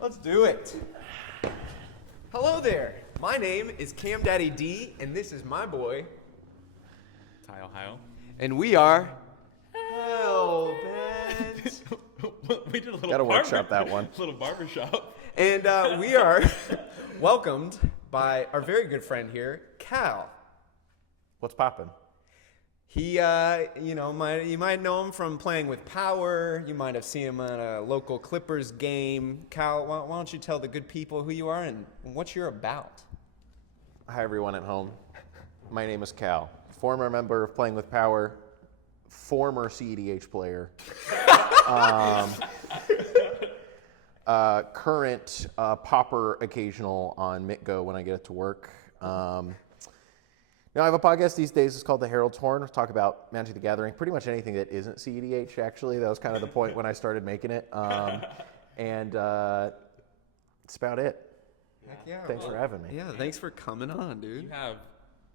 Let's do it. Hello there. My name is Cam Daddy D, and this is my boy, Ty Ohio. and we are Hellbent. We did a little Gotta workshop that one. Little barbershop. And we are welcomed by our very good friend here, Cal. What's poppin'? He, you might know him from playing with Power. You might have seen him at a local Clippers game. Cal, why don't you tell the good people who you are and what you're about? Hi, everyone at home. My name is Cal, former member of Playing with Power, former CEDH player, current popper occasional on MitGo when I get it to work. Now, I have a podcast these days. It's called The Herald's Horn. We talk about Magic the Gathering, pretty much anything that isn't CEDH, actually. That was kind of the point when I started making it. And that's about it. Heck yeah. Thanks for having me. Yeah, thanks for coming on, dude. You have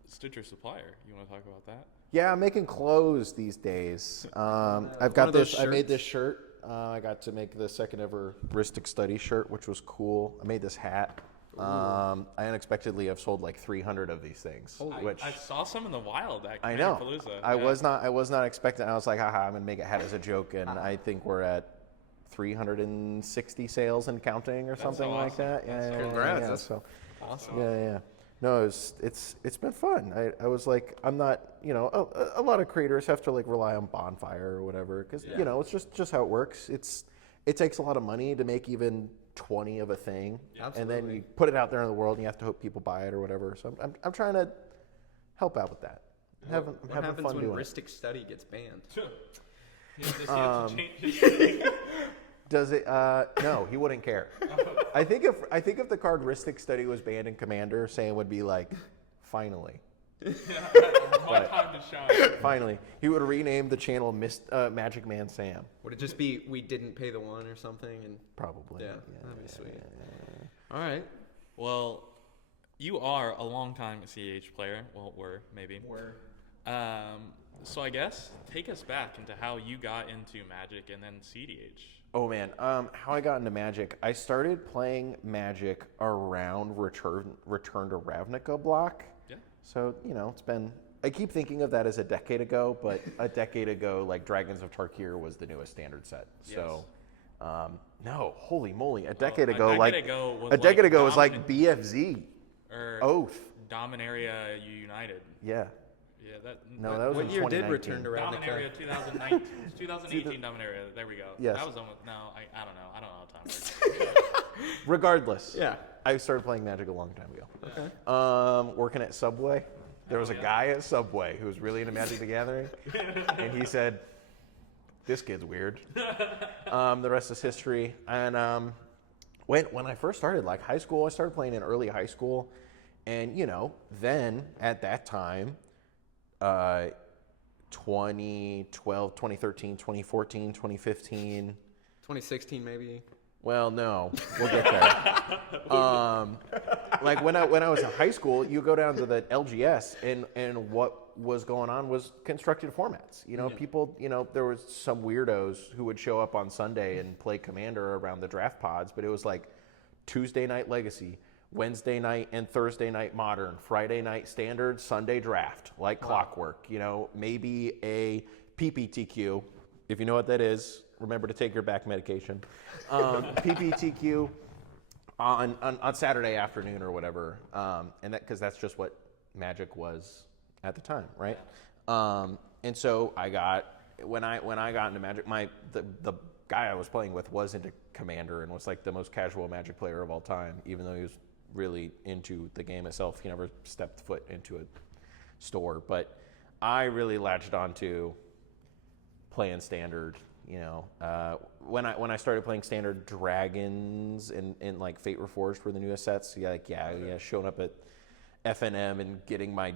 Stitcher Supplier. You want to talk about that? Yeah, I'm making clothes these days. I've got this. I made this shirt. I got to make the second ever Ristic Study shirt, which was cool. I made this hat. I unexpectedly have sold like 300 of these things. I saw some in the wild at I know. Palooza. I was not expecting. I was like, haha, I'm gonna make a hat as a joke, and I think we're at 360 sales and counting, or something like that. Yeah, Congrats. yeah. That's So awesome. yeah. No, it's been fun. I was like, I'm not, a lot of creators have to like rely on Bonfire or whatever, because it's just how it works. It takes a lot of money to make even 20 of a thing, and then you put it out there in the world, and you have to hope people buy it or whatever. So I'm trying to help out with that. I'm What having happens fun when doing it. Ristic Study gets banned? Does it? No, he wouldn't care. I think if the card Ristic Study was banned in Commander, Sam would be like, finally. My time to shine. Finally, he would rename the channel Magic Man Sam. Would it just be we didn't pay the one or something? And Probably. yeah, that'd be sweet. All right. Well, you are a longtime CH player. Well, maybe. So I guess take us back into how you got into Magic and then CDH. Oh man, how I got into Magic? I started playing Magic around Return to Ravnica block. Yeah. So it's been. I keep thinking of that as a decade ago, but a decade ago, like Dragons of Tarkir was the newest standard set. Yes. So, no, holy moly, a decade A ago, decade ago was like BFZ, or Oath. Dominaria United. Yeah. Yeah, that. No, that was What in year did 2019. Return to Ravnica? Dominaria 2019, 2018 Dominaria. There we go. Yes. That was almost. No, I don't know. I don't know how time works. Regardless. Yeah. I started playing Magic a long time ago. Okay. Working at Subway. There was a guy at Subway who was really into Magic the Gathering, and he said, "This kid's weird." The rest is history. And when I first started, like high school, I started playing in early high school, and then at that time, 2012, 2013, 2014, 2015, 2016 maybe. Well, no, we'll get there. Like when I was in high school, you go down to the LGS, and what was going on was constructed formats. People, there was some weirdos who would show up on Sunday and play Commander around the draft pods, but it was like Tuesday night Legacy, Wednesday night and Thursday night Modern, Friday night Standard, Sunday Draft, like clockwork. Maybe a PPTQ, if you know what that is. Remember to take your back medication. PPTQ on Saturday afternoon or whatever, and because that's just what Magic was at the time, right? And so when I got into Magic, the guy I was playing with was into Commander and was like the most casual Magic player of all time, even though he was really into the game itself. He never stepped foot into a store, but I really latched onto playing Standard. When I started playing Standard, Dragons and like Fate Reforged were the newest sets. Showing up at FNM and getting my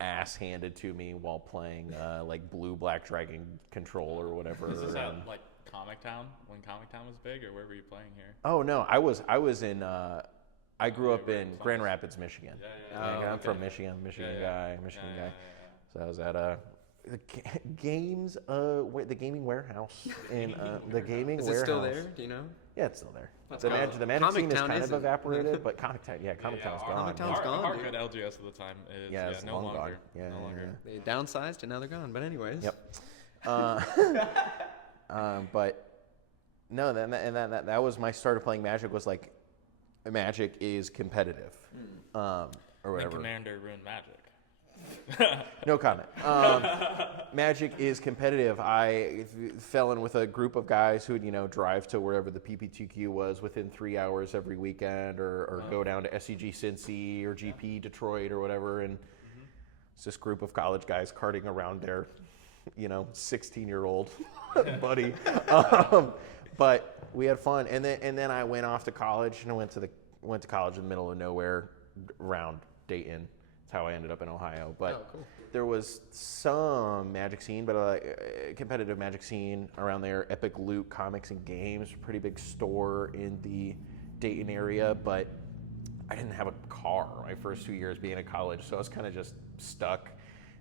ass handed to me while playing like Blue-Black Dragon Control or whatever. Is this at like Comic Town when Comic Town was big, or where were you playing here? Oh no, I was in. I grew up in Grand Rapids, Michigan. Yeah. I'm from Michigan, Michigan guy. So I was at games, the gaming warehouse in the gaming Is warehouse. it still there? Do you know? Yeah, it's still there. That's The cool. Magic Comic scene has Town kind of isn't. evaporated, but Comic Town, Comic Town's gone. Comic Town's gone, Our dude. good LGS at the time is It's no long longer. gone. Yeah, no longer. They downsized and now they're gone. But anyways. Yep. But no, that was my start of playing Magic. Was like, Magic is competitive, or And whatever. Commander ruined Magic. No comment. Magic is competitive. I fell in with a group of guys who would, drive to wherever the PPTQ was within 3 hours every weekend, or go down to SCG Cincy or GP Detroit or whatever, and it's this group of college guys carting around their, 16-year-old buddy. But we had fun, and then I went off to college, and I went to college in the middle of nowhere, around Dayton. That's how I ended up in Ohio. But cool. There was some Magic scene, but a competitive Magic scene around there. Epic Loot Comics and Games, pretty big store in the Dayton area, but I didn't have a car my first 2 years being in college, so I was kind of just stuck.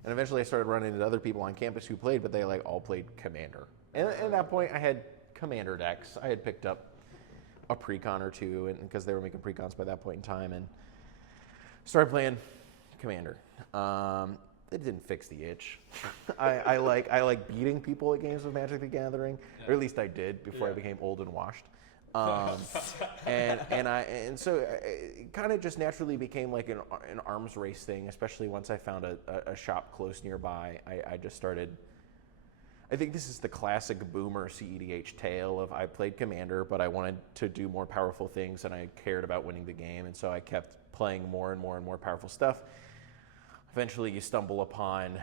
And eventually I started running into other people on campus who played, but they all played Commander. And at that point I had Commander decks. I had picked up a precon or two, and because they were making precons by that point in time, and started playing Commander. It didn't fix the itch. I like beating people at games of Magic the Gathering, or at least I did before I became old and washed. And so it kind of just naturally became like an arms race thing, especially once I found a shop close nearby. I just started. I think this is the classic boomer CEDH tale of I played Commander, but I wanted to do more powerful things, and I cared about winning the game, and so I kept playing more and more and more powerful stuff. Eventually you stumble upon,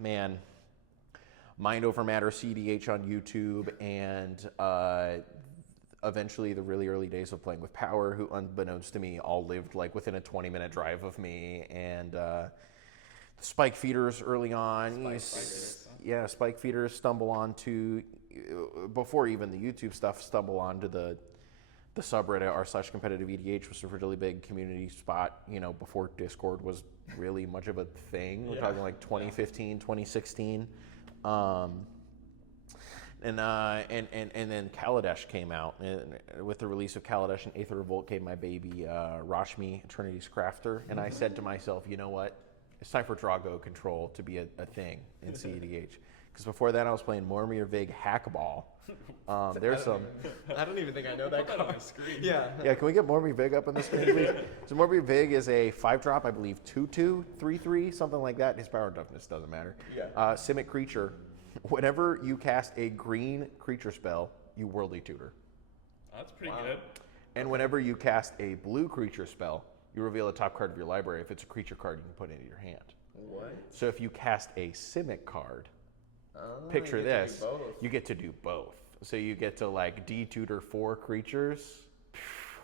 Mind Over Matter CEDH on YouTube, and eventually the really early days of playing with Power, who unbeknownst to me all lived like within a 20-minute drive of me, and Spike Feeders early on. Spike Feeders stumble onto, before even the YouTube stuff, stumble onto the subreddit r/competitive EDH, was a really big community spot, before Discord was really much of a thing. We're talking like 2015, 2016. And then Kaladesh came out, and with the release of Kaladesh and Aether Revolt came my baby Rashmi, Eternity's Crafter, and I said to myself, you know what? It's time for Drago control to be a thing in CEDH. Because before that, I was playing Mormir Vig Hackball. There's some. I don't even think I know that Put that on card. the screen. Yeah. Yeah, can we get Mormir Vig up on the screen, please? So Mormir Vig is a 5-drop, I believe 2/2, 3/3, something like that. His power and toughness doesn't matter. Yeah. Simic creature. Whenever you cast a green creature spell, you Worldly Tutor. That's pretty good. And whenever you cast a blue creature spell, you reveal a top card of your library. If it's a creature card, you can put it into your hand. What? So if you cast a Simic card, Oh, picture you get to do this, both. you get to do both. So you get to de-tutor 4 creatures.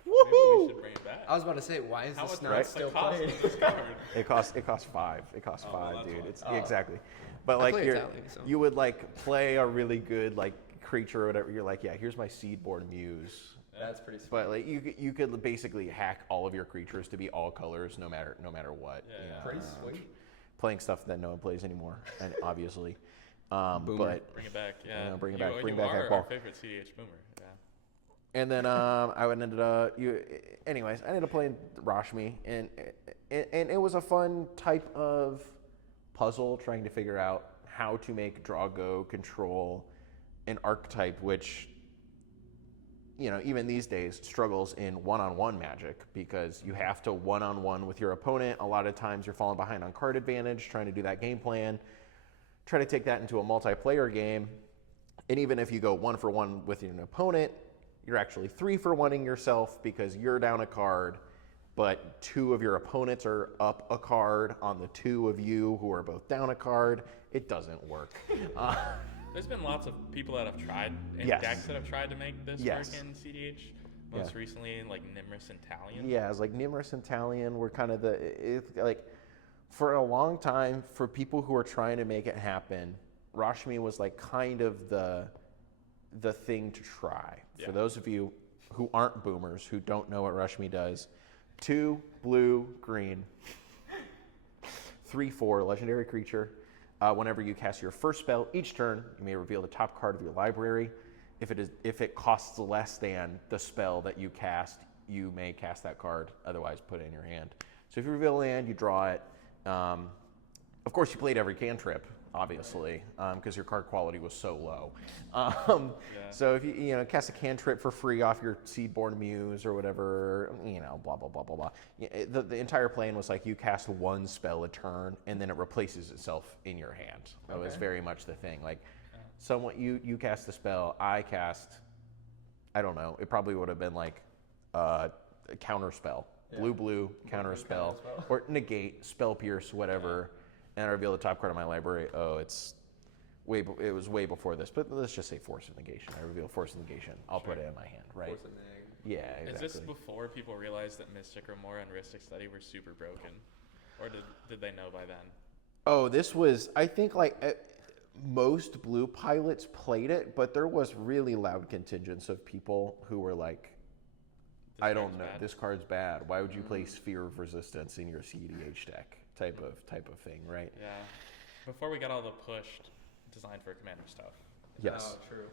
Maybe we Woohoo! should bring it back. I was about to say, why is How this much not Right? what's the still cost played? of this card? It costs 5. It costs Oh, well, 5, that's dude. why. It's exactly. But I like play you're, Italian, so. you would play a really good creature or whatever. You're like, yeah, here's my Seedborn Muse. That's pretty sweet. But you could basically hack all of your creatures to be all colors, no matter what. Yeah, yeah. Pretty sweet. Playing stuff that no one plays anymore, and obviously. Boomer. But Bring it back, yeah. bring it back, You bring back are that our ball. favorite CDH boomer, yeah. and then anyways, I ended up playing Rashmi, and it was a fun type of puzzle trying to figure out how to make Drago control an archetype, which even these days struggles in one-on-one Magic, because you have to one-on-one with your opponent. A lot of times you're falling behind on card advantage, trying to do that game plan. Try to take that into a multiplayer game, and even if you go 1-for-1 with an opponent, you're actually 3-for-1ing yourself, because you're down a card, but 2 of your opponents are up a card on the 2 of you who are both down a card. It doesn't work. There's been lots of people that have tried, and Yes. decks that have tried to make this Yes. work in CDH. Most recently, like Nimrus and Talion. Yeah, it's like Nimrus and Talion were kind of for a long time, for people who are trying to make it happen, Rashmi was kind of the thing to try. Yeah. For those of you who aren't boomers, who don't know what Rashmi does, 2 blue, green, 3/4 legendary creature. Whenever you cast your first spell each turn, you may reveal the top card of your library. If it costs less than the spell that you cast, you may cast that card. Otherwise, put it in your hand. So if you reveal land, you draw it. Of course, you played every cantrip, obviously, because your card quality was so low. So if you cast a cantrip for free off your Seedborn Muse or whatever, blah blah blah blah blah. The entire plan was like you cast one spell a turn, and then it replaces itself in your hand. That was very much the thing. Like, someone you cast the spell, I cast. I don't know. It probably would have been like a counter spell, blue counter spell, or negate, spell pierce, whatever. And I reveal the top card of my library. Oh, it was way before this, but let's just say Force of Negation. I reveal Force of Negation. I'll put it in my hand, right? Force of Neg. Yeah, exactly. Is this before people realized that Mystic Remora and Rhystic Study were super broken? Or did they know by then? Oh, this was, I think, most blue pilots played it, but there was really loud contingents of people who were like, I don't know, this card's bad. Why would you play Sphere of Resistance in your CEDH deck? Type of thing, right? Yeah. Before we got all the pushed designed for Commander stuff. Yes. Oh, true.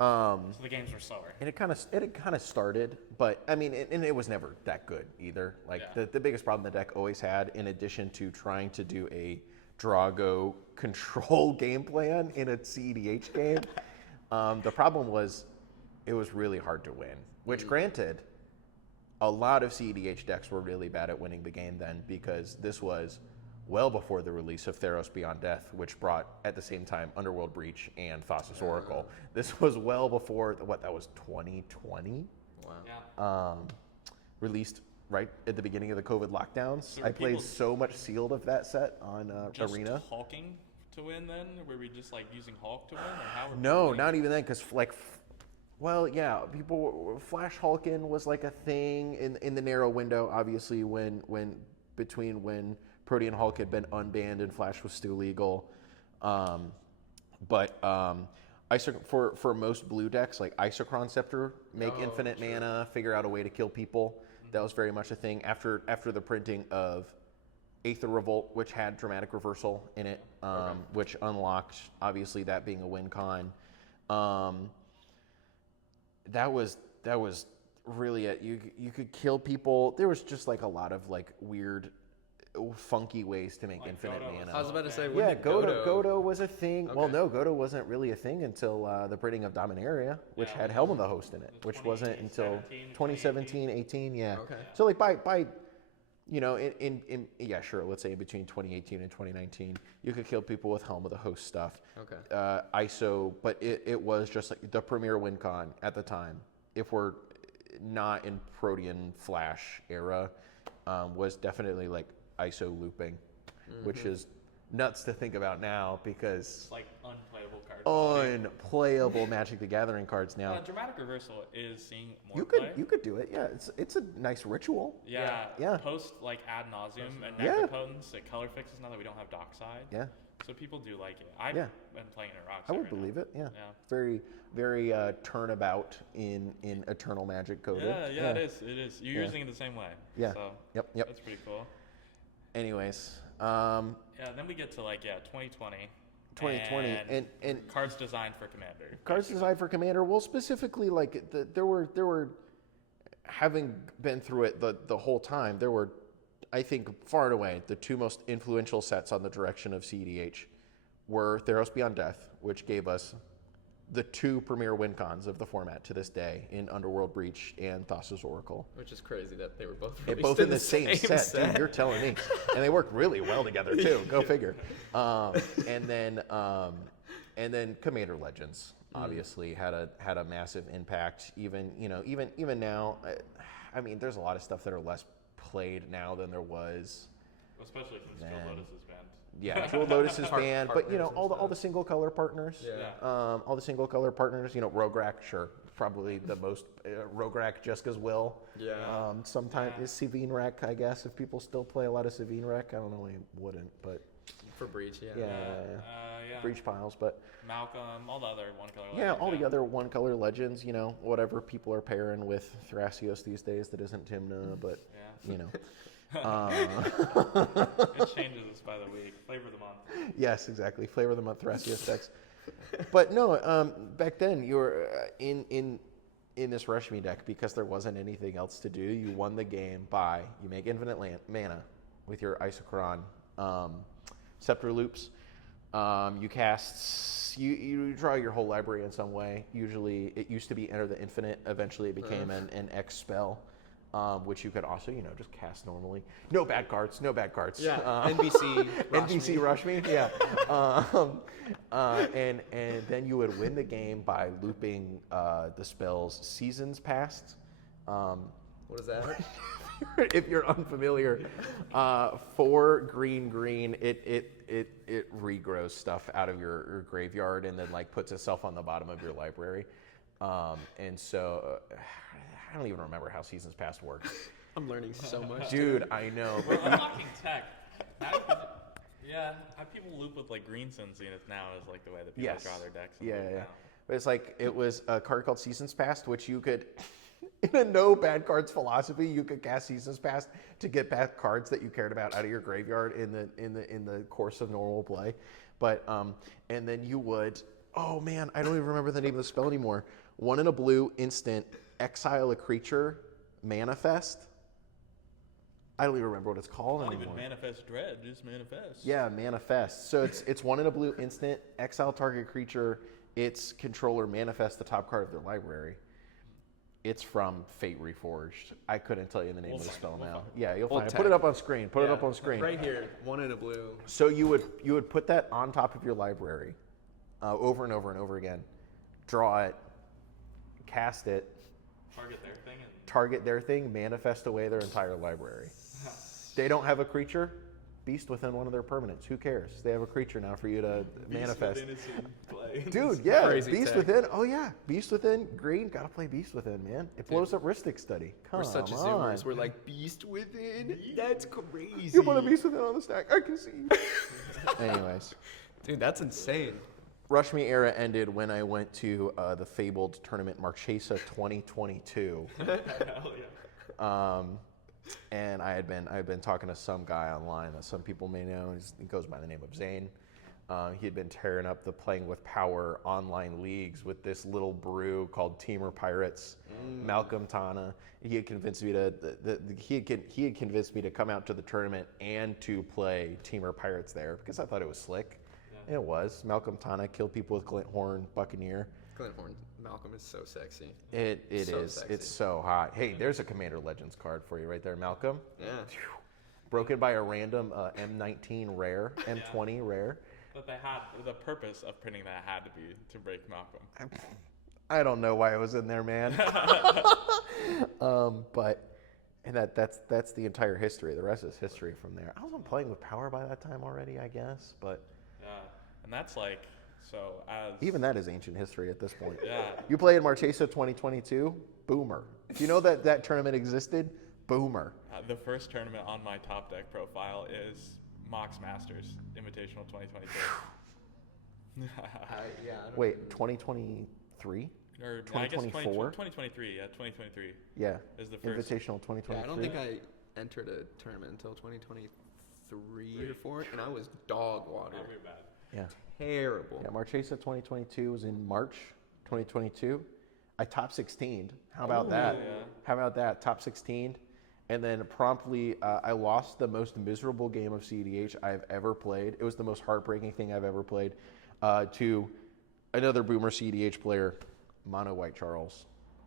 So the games were slower. And it kind of started, but I mean, and it was never that good either. Like the biggest problem the deck always had, in addition to trying to do a Drago control game plan in a CEDH game, the problem was it was really hard to win. Which, granted, a lot of CEDH decks were really bad at winning the game then, because this was well before the release of Theros Beyond Death, which brought at the same time Underworld Breach and Thassa's Oracle. This was well before that was 2020. Wow. Yeah. Released right at the beginning of the COVID lockdowns. So I played so much sealed of that set on just Arena. Hulking to win then? Were we just like using Hulk to win? Or how were No, not even then, because well, yeah, Flash Hulkin was like a thing in the narrow window, obviously, when Protean Hulk had been unbanned and Flash was still legal. But for most blue decks, like Isochron Scepter, make infinite mana, figure out a way to kill people. That was very much a thing after the printing of Aether Revolt, which had Dramatic Reversal in it, which unlocked, obviously, that being a win con. That was really it. You could kill people. There was just like a lot of like weird, funky ways to make infinite mana. I was about to say, Yeah, Godo. Godo was a thing. Okay. Well, no, Godo wasn't really a thing until the printing of Dominaria, which had Helm of the Host in it, which wasn't until 2017, 18. Yeah. Okay. So like by yeah, sure, let's say in between 2018 and 2019, you could kill people with Helm of the Host stuff. Okay. ISO, but it was just like the premier win con at the time. If we're not in Protean Flash era, was definitely like ISO looping, which is nuts to think about now because It's like unplayable cards. unplayable Magic the Gathering cards now. Dramatic Reversal is seeing more You play. could do it. Yeah, it's a nice ritual. Yeah. Yeah. Post like ad nauseum and Yeah. Necropotence, it color fixes now that we don't have Dockside. Yeah. So people do like it. I've Yeah. been playing it rocks. I would believe it. Yeah. Very, very turnabout in Eternal Magic coded. Yeah, it is. It is. You're using it the same way. Yeah. So Yep. that's pretty cool. Anyways, Yeah, then we get to 2020. 2020 and cards designed for Commander. cards designed for Commander. Well, specifically, like there were, having been through it the whole time, there were, I think, far and away the two most influential sets on the direction of CEDH were Theros Beyond Death, which gave us the two premier win cons of the format to this day in Underworld Breach and Thassa's Oracle. Which is crazy that they were both They're released both in the same set, dude. You're telling me, and they work really well together too. Go figure. And then Commander Legends obviously had a massive impact. Even now, I mean, there's a lot of stuff that are less played now than there was. Especially since Jewel Lotus is banned. Yeah, Jewel Lotus is banned, but partners all the single color partners. Yeah. All the single color partners. Roguerack, sure, probably the most. Roguerack just as will. Yeah. Sometimes is Savine Wreck, I guess, if people still play a lot of Savine Wreck. I don't know, I wouldn't, but For Breach, yeah. Yeah. Breach piles, but Malcolm, all the other one color. yeah, all the other one color legends, whatever people are pairing with Thrasios these days that isn't Timna, but It changes us by the week. Flavor of the month. Yes, exactly. Flavor of the month, Thracios decks. But no, back then you were in this Rush Me deck because there wasn't anything else to do. You won the game by you make infinite mana with your Isochron Scepter Loops. You cast, you draw your whole library in some way. Usually, it used to be Enter the Infinite. Eventually, it became an X spell, which you could also, just cast normally. No bad cards. Yeah, NBC NBC Rush Me. Yeah. And then you would win the game by looping the spells Seasons Past. What is that? If you're unfamiliar, 4 green, it regrows stuff out of your graveyard and then puts itself on the bottom of your library. And so I don't even remember how Seasons Past works. I'm learning so much. Dude, I know. We're talking tech. Yeah, how people loop with green sun zenith now is the way that people draw their decks. Yeah. But it's it was a card called Seasons Past, which you could, in a no bad cards philosophy, you could cast Seasons Past to get back cards that you cared about out of your graveyard in the course of normal play. But and then you would, oh man, I don't even remember the name of the spell anymore. 1 in a blue instant, exile a creature, manifest. I don't even remember what it's called anymore. Not even manifest dread, just manifest. Yeah, manifest. So it's 1 in a blue instant, exile target creature, its controller manifest the top card of their library. It's from Fate Reforged. I couldn't tell you the name of the spell now. Yeah, you'll find it. Put it up on screen. Put it up on screen. Right here, 1 in a blue. So you would put that on top of your library, over and over and over again. Draw it, cast it, target their thing, manifest away their entire library. They don't have a creature, beast within one of their permanents. Who cares? They have a creature now for you to manifest. Dude, yeah, Crazy beast tech. within. Oh yeah, beast within. Green, gotta play beast within, man. It blows up Ristic Study. Come We're such on. zoomers. We're like, beast within? That's crazy. You put a beast within on the stack. I can see. Anyways, Dude, that's insane. Rush Me era ended when I went to the fabled tournament Marchesa 2022. Hell yeah. And I've been talking to some guy online that some people may know. He goes by the name of Zane. He had been tearing up the Playing with Power online leagues with this little brew called Teamer Pirates. Malcolm Tana. He had convinced me he had convinced me to come out to the tournament and to play Teamer Pirates there because I thought it was slick. Yeah. It was. Malcolm Tana killed people with Glinthorn Buccaneer. Glinthorn Malcolm is so sexy. It So is. sexy. It's so hot. Hey, there's a Commander Legends card for you right there, Malcolm. Yeah. Broken by a random M19 rare, M20 rare. But they had the purpose of printing that had to be to break Malcolm. I don't know why it was in there, man. That's the entire history. The rest is history from there. I wasn't playing with Power by that time already, I guess, but Yeah, and that's so as even that is ancient history at this point. Yeah. You played Marchesa 2022, Boomer. If you know that tournament existed, Boomer. The first tournament on my top deck profile is Mox Masters Invitational 2022. Yeah. I don't Wait, 2023? Or 2024? 2023, yeah, 2023 Yeah. is the first. Invitational 2023. Yeah, I don't think I entered a tournament until 2023 or 4, and I was dog water. Not very bad. Yeah. Terrible. Yeah, Marchesa 2022 was in March 2022. I top 16'd. How about that? yeah. How about that? Top 16'd. And then promptly, I lost the most miserable game of CDH I've ever played. It was the most heartbreaking thing I've ever played to another Boomer CDH player, Mono White Charles,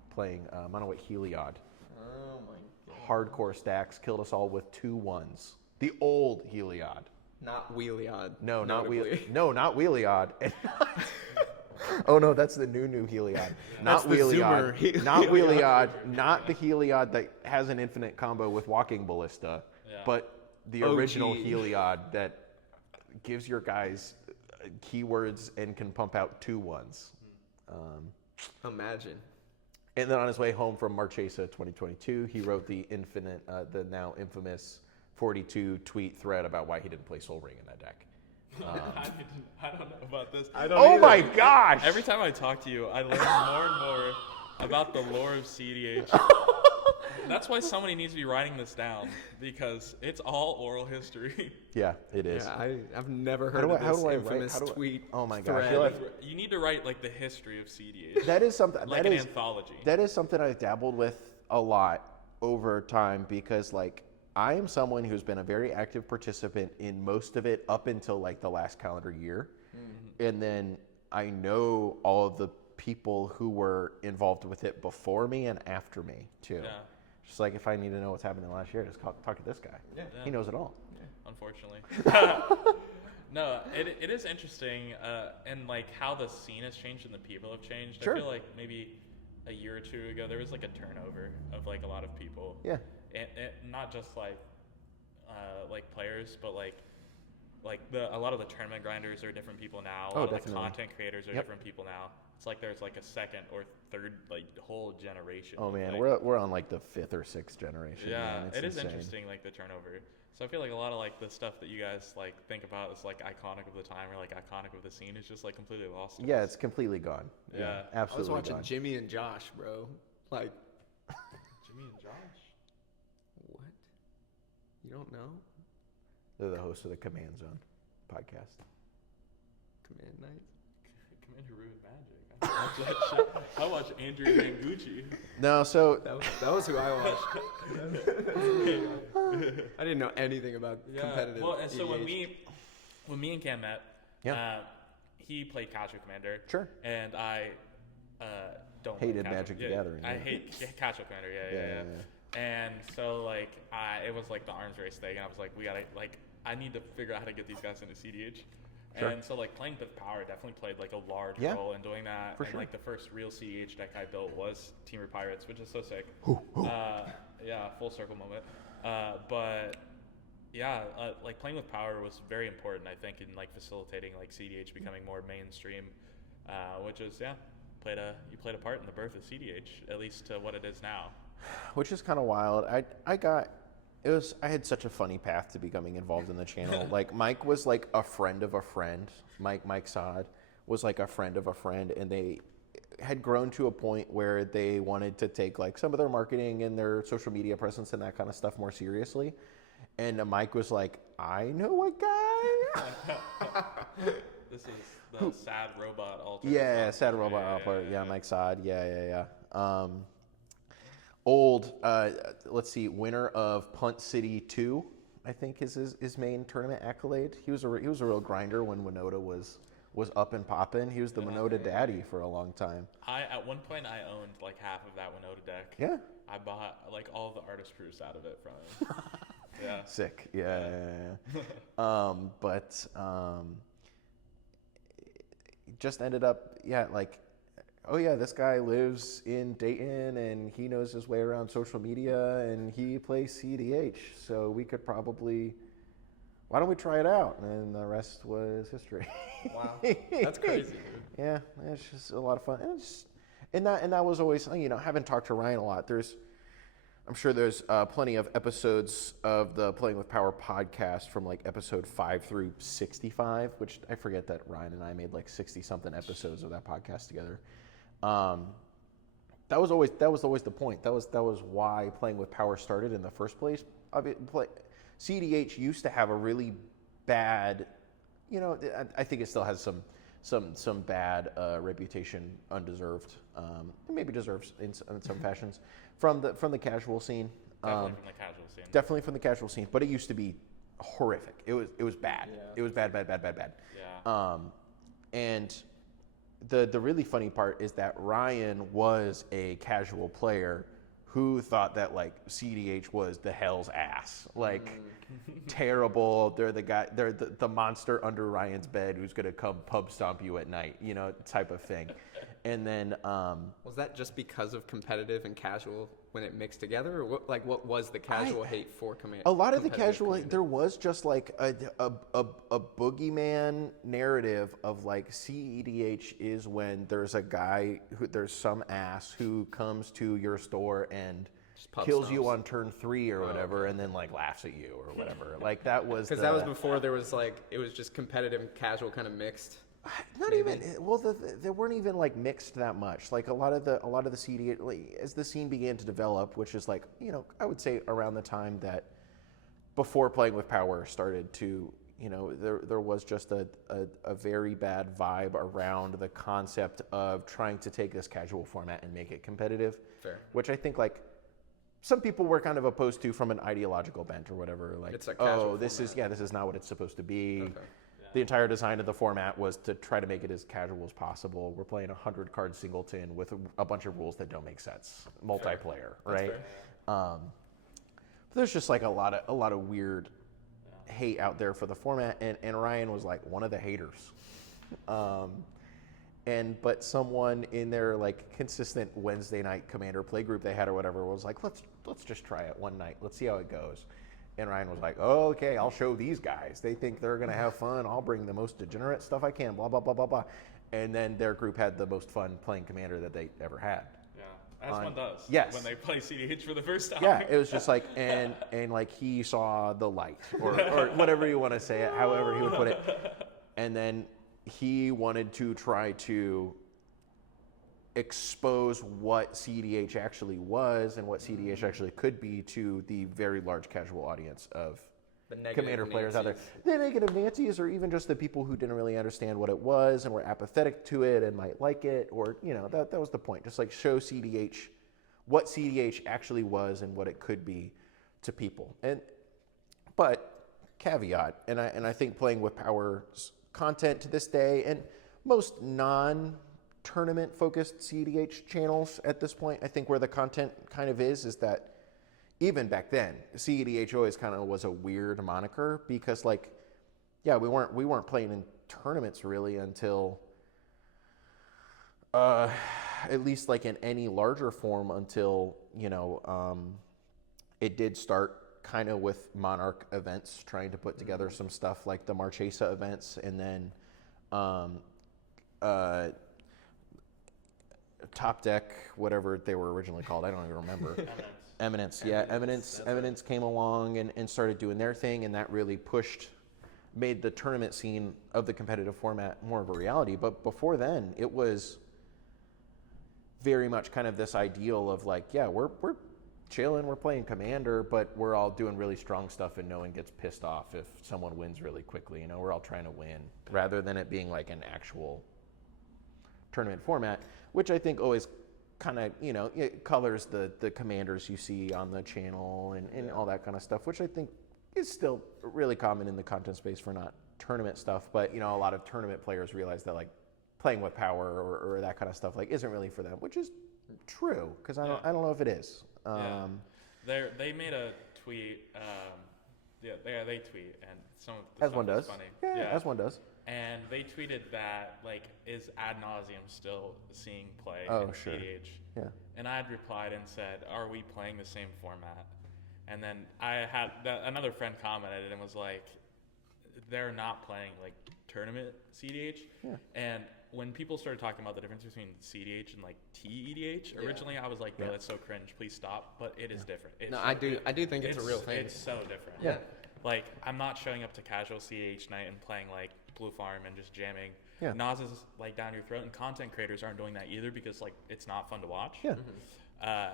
playing Mono White Heliod. Oh my god. Hardcore stacks, killed us all with 2 1s. The old Heliod. Not Wheeliod. No, not notably. not Wheeliod. Oh no, that's the new Heliod. Not That's the Wheeliod. Zoomer Not Wheeliod. Not the Heliod that has an infinite combo with Walking Ballista, Yeah. but the OG. original Heliod that gives your guys keywords and can pump out 2 1s. Imagine. And then on his way home from Marchesa 2022, he wrote the now infamous 42 tweet thread about why he didn't play Soul Ring in that deck. I don't know about this. Oh my gosh! Every time I talk to you, I learn more and more about the lore of CDH. That's why somebody needs to be writing this down, because it's all oral history. Yeah, it is. Yeah, I've never How heard do of I- how this do I write- infamous how do I- tweet. Oh my gosh, thread. you'll have- You need to write like the history of CDH. That is something. Like that an is anthology. That is something I've dabbled with a lot over time because, like, I am someone who's been a very active participant in most of it up until like the last calendar year, and then I know all of the people who were involved with it before me and after me too. Yeah. Just like if I need to know what's happening last year, just talk to this guy. Yeah. He knows it all. Unfortunately. No, it is interesting, and like how the scene has changed and the people have changed. Sure. I feel like maybe a year or two ago there was like a turnover of like a lot of people. Yeah. And not just like players, but like a lot of the tournament grinders are different people now. A lot of the definitely. content creators are Yep. different people now. It's like there's like a second or third like whole generation. Oh of, man, like, we're on like the 5th or 6th generation. yeah, man. It's it is insane. interesting, like the turnover. So I feel like a lot of like the stuff that you guys like think about is like iconic of the time or like iconic of the scene is just like completely lost. to Yeah, us. it's completely gone. Yeah. I was Absolutely watching gone. Jimmy and Josh, bro. Like, Jimmy and Josh. what? You don't know? They're the hosts of the Command Zone podcast. Command Night? Commander Ruined Magic. I watch that shit. I watch Andrew Mangucci. No, so That was who I watched. I didn't know anything about competitive. Well, and so when EDH. me and Cam met, Yeah. he played Casual Commander. Sure. And I don't Hated like Casual- Magic the yeah, Gathering, I yeah. hate Casual Commander. Yeah. And so like it was like the arms race thing, and I was like, I need to figure out how to get these guys into CDH. Sure. And so like playing with Power definitely played like a large Yeah. role in doing that. For and sure. like the first real CEH deck I built was Teamer Pirates, which is so sick. Yeah, full circle moment. But yeah, like playing with Power was very important, I think, in like facilitating like CDH becoming more mainstream, which is you played a part in the birth of CDH, at least to what it is now. which is kind of wild. I had such a funny path to becoming involved in the channel. Like Mike was like a friend of a friend. Mike Saad was like a friend of a friend, and they had grown to a point where they wanted to take like some of their marketing and their social media presence and that kind of stuff more seriously. And Mike was like, I know a guy. This is the sad robot alter. Yeah, Sad Robot Alpha. Yeah, Mike Saad. Yeah. Old, let's see, winner of Punt City 2, I think is his main tournament accolade. He was a real grinder when Winota was up and popping. He was the Winota daddy for a long time. At one point I owned like half of that Winota deck. Yeah. I bought like all of the artist proofs out of it from him. Yeah. Sick. Yeah. But just ended up, like, oh yeah, this guy lives in Dayton and he knows his way around social media and he plays CDH, so we could probably, why don't we try it out? And the rest was history. Wow, that's crazy, dude. Yeah, it's just a lot of fun. And that was always, having talked to Ryan a lot, I'm sure there's plenty of episodes of the Playing with Power podcast from like episode 5 through 65, which I forget that Ryan and I made like 60-something episodes of that podcast together. That was always the point. That was why Playing with Power started in the first place. CDH used to have a really bad, I think it still has some bad reputation, undeserved, maybe deserves in some fashions from the casual scene. Definitely from the casual scene. Definitely from the casual scene, but it used to be horrific. It was bad. Yeah. It was bad. Yeah. And the really funny part is that Ryan was a casual player who thought that like CDH was the hell's ass, like terrible. They're the monster under Ryan's bed who's gonna come pub stomp you at night, type of thing. And then Was that just because of competitive and casual when it mixed together, or what was the casual hate for command? a lot of the competitive casual, community? there was just like a boogeyman narrative of like CEDH is when there's a guy there's some ass who comes to your store and Just pub kills you stomps. on turn 3 or whatever, and then like laughs at you or whatever. Like that was Because that was before there was like, it was just competitive and casual kind of mixed. Not maybe? even well. They weren't even like mixed that much. Like a lot of the CDH, like, as the scene began to develop, which is like I would say around the time that before Playing with Power started to there was just a very bad vibe around the concept of trying to take this casual format and make it competitive. Fair. Which I think like some people were kind of opposed to from an ideological bent or whatever. Like, It's a casual this format. is not what it's supposed to be. Okay. The entire design of the format was to try to make it as casual as possible. We're playing a 100-card singleton with a bunch of rules that don't make sense. Multiplayer, right? But there's just like a lot of weird hate out there for the format, and Ryan was like one of the haters. But someone in their like consistent Wednesday night Commander play group they had or whatever was like, let's just try it one night. Let's see how it goes. And Ryan was like, oh, okay, I'll show these guys. They think they're going to have fun. I'll bring the most degenerate stuff I can, blah, blah, blah, blah, blah. And then their group had the most fun playing Commander that they ever had. Yeah, as one does. Yes. When they play CDH for the first time. Yeah, it was just like, and like he saw the light, or whatever you want to say it, however he would put it. And then he wanted to try to expose what CDH actually was and what CDH actually could be to the very large casual audience of The negative Commander players out there. Nancy's. The negative Nancy's, or even just the people who didn't really understand what it was and were apathetic to it and might like it, or that was the point. Just like show CDH what CDH actually was and what it could be to people. But caveat, and I think Playing with Power's content to this day, and most non-tournament focused CDH channels at this point, I think where the content kind of is that even back then, CDH always kind of was a weird moniker because we weren't playing in tournaments really until at least like in any larger form until it did start kind of with Monarch events, trying to put together some stuff like the Marchesa events, and then Top Deck, whatever they were originally called, I don't even remember. Eminence, yeah, Eminence came along and started doing their thing, and that really made the tournament scene of the competitive format more of a reality. But before then, it was very much kind of this ideal of like, yeah, we're chilling, we're playing Commander, but we're all doing really strong stuff and no one gets pissed off if someone wins really quickly. We're all trying to win, rather than it being like an actual tournament format, which I think always kind of, it colors the commanders you see on the channel and all that kind of stuff, which I think is still really common in the content space for not tournament stuff. But, a lot of tournament players realize that like Playing with Power or that kind of stuff like isn't really for them, which is true, because I don't know if it is. They made a tweet. They tweet, and some of the As stuff one does. is funny. Yeah, as one does. And they tweeted that, like, is ad nauseum still seeing play Oh, in sure. CDH? Yeah. And I had replied and said, are we playing the same format? And then I had another friend commented and was like, they're not playing, like, tournament CDH. Yeah. And when people started talking about the difference between CDH and, like, TEDH, originally I was like, bro, that's so cringe, please stop. But it is different. It's No, so I do think it's a real thing. It's so different. Yeah. Like, I'm not showing up to casual CDH night and playing, like, Blue Farm and just jamming. Yeah. Nas is, like, down your throat, and content creators aren't doing that either because, like, it's not fun to watch. Yeah.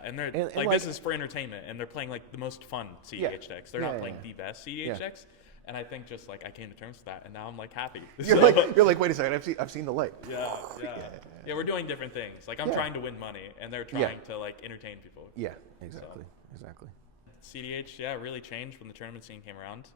And they're, And like, this is for entertainment, and they're playing, like, the most fun CDH decks. They're not playing the best CDH decks. And I think just, like, I came to terms with that, and now I'm, like, happy. You're like, wait a second, I've seen the light. Yeah, we're doing different things. Like, I'm trying to win money, and they're trying to, like, entertain people. Yeah, exactly. CDH, really changed when the tournament scene came around.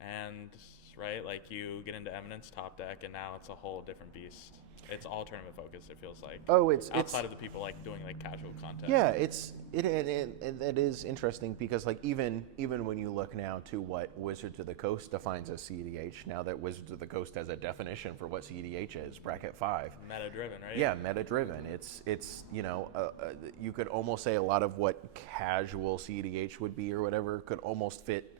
And, right, like, you get into Eminence, Top Deck, and now it's a whole different beast. It's all tournament focused, it feels like. Oh, it's outside of the people, like, doing, like, casual content. Yeah, it is interesting because, like, even when you look now to what Wizards of the Coast defines as CDH, now that Wizards of the Coast has a definition for what CDH is, bracket 5. Meta driven, right? Yeah, meta driven. It's you could almost say a lot of what casual CDH would be or whatever could almost fit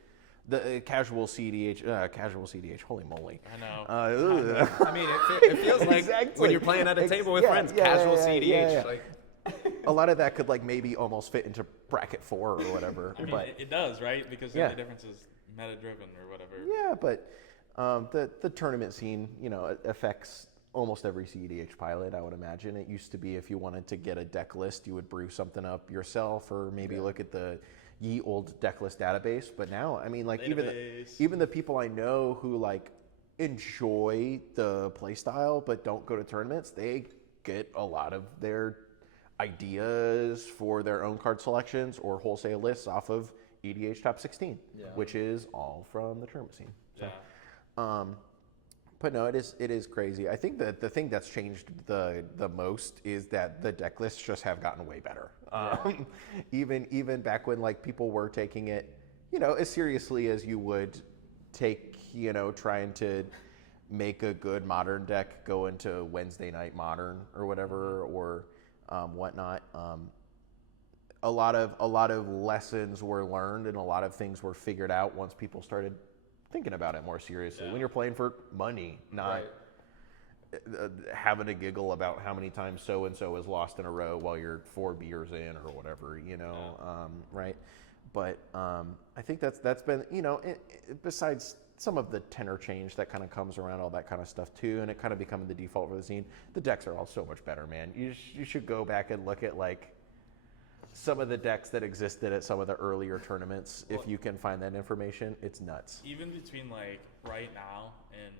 the casual CDH. Holy moly! I know. I mean, it feels like Exactly. when you're playing at a table with friends, casual CDH. yeah. Like, A lot of that could like maybe almost fit into bracket 4 or whatever. I mean, but it does, right? Because the only difference is meta driven or whatever. yeah, but the tournament scene, affects almost every CEDH pilot, I would imagine. It used to be if you wanted to get a deck list, you would brew something up yourself, or maybe look at the ye old deck list database. But now, I mean, like even the people I know who like enjoy the play style but don't go to tournaments, they get a lot of their ideas for their own card selections or wholesale lists off of EDH Top 16, which is all from the tournament scene. So, but no, it is crazy. I think that the thing that's changed the most is that the deck lists just have gotten way better. Even back when like people were taking it, as seriously as you would take, trying to make a good modern deck go into Wednesday Night Modern or whatever, or whatnot. A lot of lessons were learned and a lot of things were figured out once people started thinking about it more seriously. When you're playing for money, not having a giggle about how many times so and so is lost in a row while you're 4 beers in or whatever, right? But I think that's been, besides some of the tenor change that kind of comes around all that kind of stuff too, and it kind of becoming the default for the scene. The decks are all so much better, man. You should go back and look at like some of the decks that existed at some of the earlier tournaments. If you can find that information, it's nuts. Even between like right now and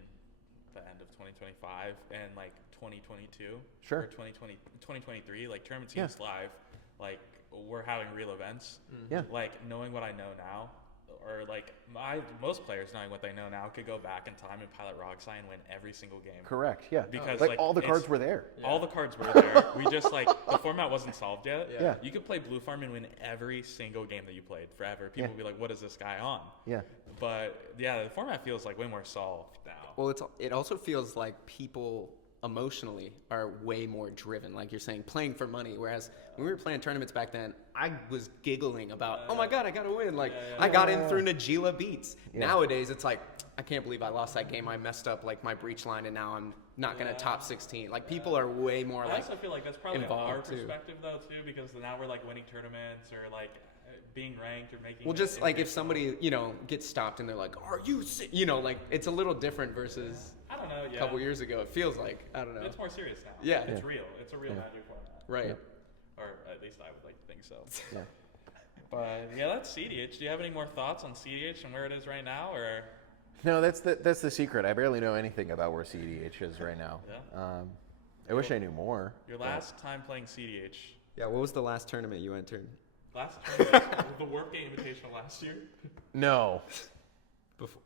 the end of 2025 and like 2022 Sure. or 2023, like tournament scenes live, like we're having real events. Yeah. Like knowing what I know now, or like most players knowing what they know now, could go back in time and pilot Roxai and win every single game. Correct. Yeah. Because like all the cards were there. All the cards were there. We just like the format wasn't solved yet. Yeah. You could play Blue Farm and win every single game that you played forever. People would be like, "What is this guy on?" Yeah. But yeah, the format feels like way more solved now. Well, it also feels like people emotionally are way more driven, like you're saying, playing for money. Whereas when we were playing tournaments back then, I was giggling about, oh my god, I gotta win. Like I got in through Najila beats. Nowadays, it's like, I can't believe I lost that game. I messed up like my breach line, and now I'm not gonna top 16. Like people are way more I like. also feel like that's probably involved, our too. perspective though too, because now we're like winning tournaments or like being ranked or making. Well, just like if somebody gets stopped and they're like, "Are you?" Like it's a little different versus. I don't know. Yeah. A couple years ago, it feels like, I don't know. It's more serious now. Yeah. It's real. It's a real Magic format. Right. Or at least I would like to think so. Yeah. But yeah, that's CDH. Do you have any more thoughts on CDH and where it is right now, or? No, that's the secret. I barely know anything about where CEDH is right now. Yeah. I wish I knew more. Your last time playing CDH. Yeah. What was the last tournament you entered? Last tournament, the Warp Game Invitational last year. No. Before.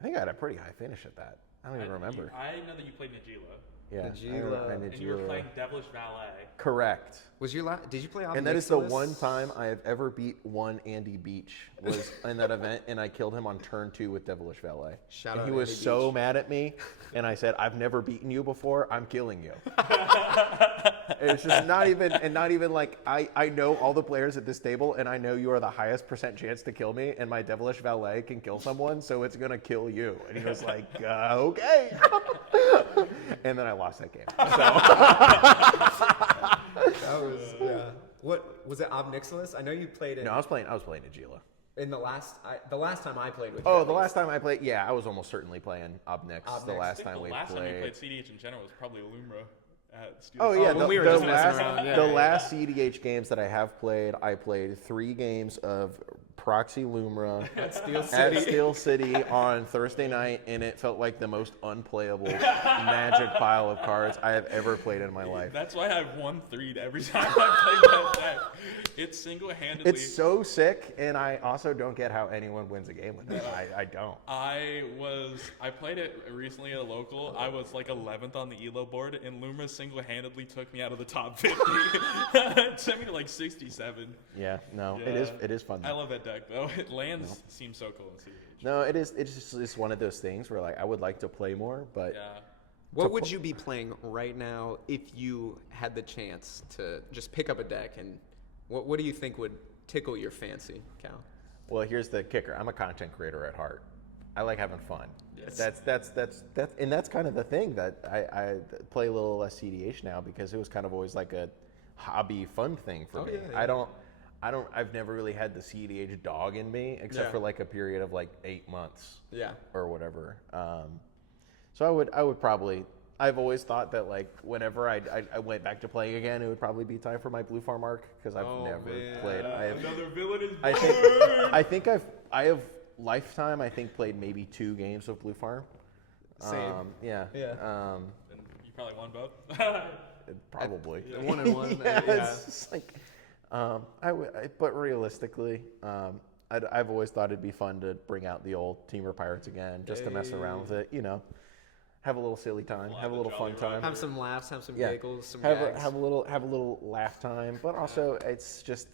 I think I had a pretty high finish at that. I don't even remember. I know that you played Najila. Yeah. Najila. And you were playing Devilish Valet. Correct. Was your last? Did you play? And that is the one time I have ever beat one Andy Beach was in that event, and I killed him on turn 2 with Devilish Valet. Shout and out he was Andy so Beach. mad at me, and I said, "I've never beaten you before. I'm killing you." It's just not even like I know all the players at this table, and I know you are the highest % chance to kill me, and my Devilish Valet can kill someone, so it's gonna kill you. And he was like, "Okay." And then I lost that game. That was What was it? Obnixilis? I know you played it. No, I was playing Najila. In the last time I played with. Oh, you, the last time I played, yeah, I was almost certainly playing Obnix. The Obnix. last I time think we the last played. time you played CDH in general was probably Illumra at Steel Oh City. yeah, when we were just messing around, the last CDH games that I have played, I played 3 games of Proxy Lumra at Steel at City. Steel City on Thursday night, and it felt like the most unplayable Magic pile of cards I have ever played in my life. That's why I've won 3 every time I played that deck. It's single-handedly. It's so sick, and I also don't get how anyone wins a game with it. I don't. I played it recently at a local. I was like 11th on the ELO board, and Lumra single-handedly took me out of the top 50. It sent me to like 67. Yeah, no, Yeah. it is fun. I love that deck though. It lands seems so cool in CDH. No, it is. It's one of those things where like I would like to play more, but Yeah. What would you be playing right now if you had the chance to just pick up a deck, and what do you think would tickle your fancy, Cal? well, here's the kicker. I'm a content creator at heart. I like having fun. Yes. That's kind of the thing that I play a little less CDH now because it was kind of always like a hobby fun thing for me. Yeah. I've never really had the CDH dog in me except for like a period of like 8 months. Yeah. Or whatever. So I would probably I've always thought that like whenever I went back to playing again, it would probably be time for my Blue Farm arc because I've never played. Another villain is I think I have lifetime. I think played maybe 2 games of Blue Farm. Same. Yeah. And you probably won both. Probably. 1-1. Yeah, Yeah. it's just like, but realistically, I've always thought it'd be fun to bring out the old Teamer Pirates again, just to mess around with it. You know, have a little silly time, have a little fun time. Have some laughs, have some Yeah. giggles, some have gags. have a little laugh time, but also it's just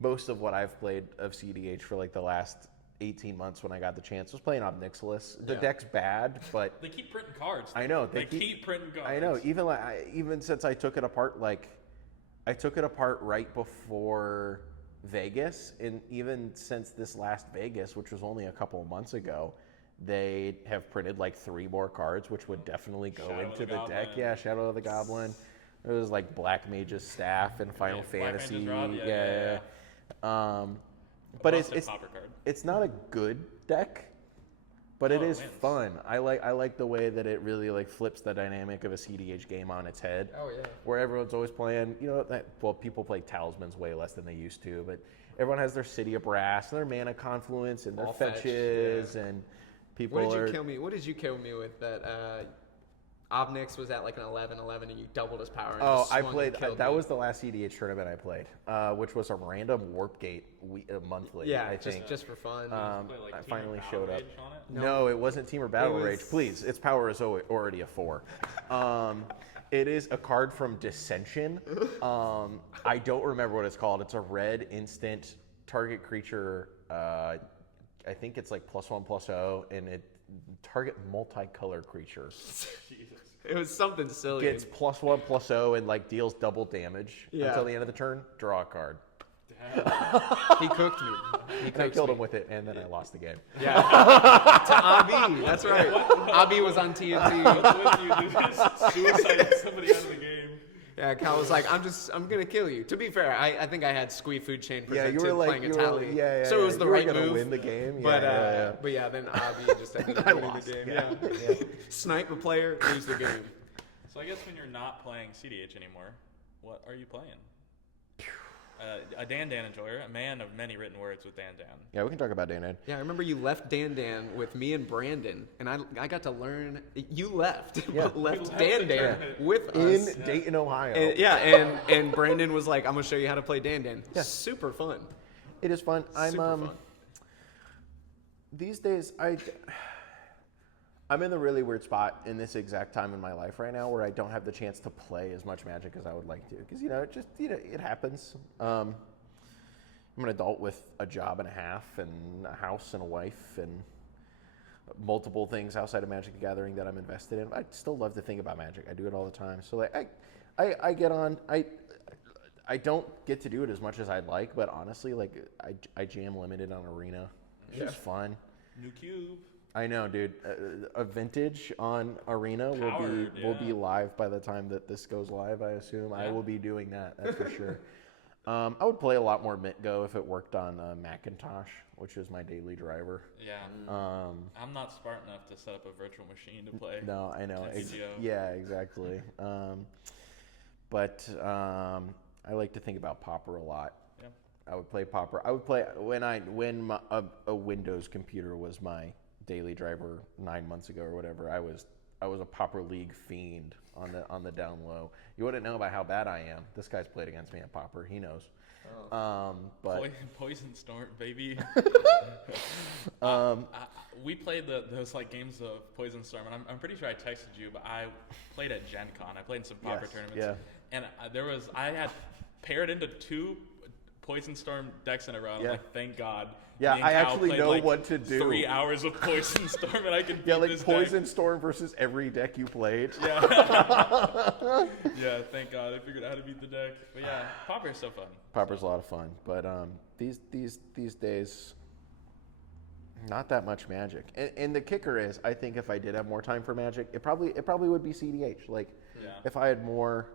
most of what I've played of CDH for like the last 18 months when I got the chance was playing Obnixilis. The deck's bad, but They keep printing cards. I know They keep printing cards. I know. Even since I took it apart, like I took it apart right before Vegas, and even since this last Vegas, which was only a couple of months ago, they have printed like 3 more cards, which would definitely go Shadow of into the the deck. Goblin. Yeah, Shadow of the Goblin. It was like Black Mage's Staff and Final Yeah, Black Fantasy. Mage's Rod, yeah. But Busted it's Pauper card. it's not a good deck, but it Oh, it is wins. fun. I like the way that it really like flips the dynamic of a CDH game on its head. Oh, yeah. Where everyone's always playing, people play Talismans way less than they used to, but everyone has their City of Brass and their Mana Confluence and their All fetched, fetches, and people What did are. you kill me? What did you kill me with? That Obnix was at like an 11-11, and you doubled his power. And Oh, just I swung and played. killed That me. was the last CDH tournament I played, which was a random Warp Gate monthly. Yeah, I think. just for fun. Play, like, I Team finally Battle showed up. Rage on it? No, it wasn't Teamer Battle was- Rage. Please, its power is already a 4. It is a card from Dissension. I don't remember what it's called. It's a red instant target creature. I think it's like +1/+0, and it target multicolor creature Jesus. It was something silly. gets +1/+0 and like deals double damage Yeah. until the end of the turn. Draw a card. He cooked me. And I killed him with it, and then I lost the game. Yeah. To Abi. That's right. Abi was on TNT. What's with you? You just suicided somebody out of the game. Yeah, Cal was like, I'm gonna kill you. To be fair, I think I had Squee Food Chain Yeah, presented you were like, playing a tally. So it was the you were right gonna move. win the game. But yeah. but yeah, then Abi just ended up I winning lost. the game. Yeah. Yeah. Snipe a player, lose the game. So I guess when you're not playing CDH anymore, what are you playing? A Dan enjoyer, a man of many written words with Dan. Yeah, we can talk about Dan. Yeah, I remember you left Dan with me and Brandon, and I got to learn. You left, Yeah. but left We left Dan the tournament. with In us. Dayton, Ohio. And Brandon was like, I'm gonna show you how to play Dan. Yeah. Super fun. It is fun. I'm Super fun. These days I'm in the really weird spot in this exact time in my life right now where I don't have the chance to play as much Magic as I would like to, because it happens. I'm an adult with a job and a half and a house and a wife and multiple things outside of Magic the Gathering that I'm invested in. I still love to think about Magic. I do it all the time. So like I get on. I don't get to do it as much as I'd like, but honestly, like I jam limited on Arena. It's just fun. New cube. I know, dude. A vintage on Arena Powered, will be yeah. live by the time that this goes live. I assume I Yeah. will be doing that. That's for sure. I would play a lot more MitGo if it worked on Macintosh, which is my daily driver. Yeah. I'm not smart enough to set up a virtual machine to play. No, I know. MTGO. Yeah, exactly. But I like to think about Pauper a lot. Yeah. I would play Pauper. I would play when a Windows computer was my daily driver 9 months ago or whatever. I was a Pauper League fiend on the down low. You wouldn't know about how bad I am. This guy's played against me at Pauper. He knows. But Poison Storm, baby. We played those like games of Poison Storm, and I'm pretty sure I texted you, but I played at Gen Con. I played in some Pauper Yes, tournaments, yeah. and I had paired into 2 Poison Storm decks in a row. And Yeah. I'm like, thank God. Yeah, Me and I Cal actually played, know like, what to do. 3 hours of Poison Storm, and I can yeah, beat like this Poison deck. Storm versus every deck you played. Yeah. Yeah, thank God I figured out how to beat the deck. But yeah, Pauper is so fun. Pauper's a lot of fun, but these days, not that much Magic. And the kicker is, I think if I did have more time for Magic, it probably would be CDH. Like, Yeah. if I had more,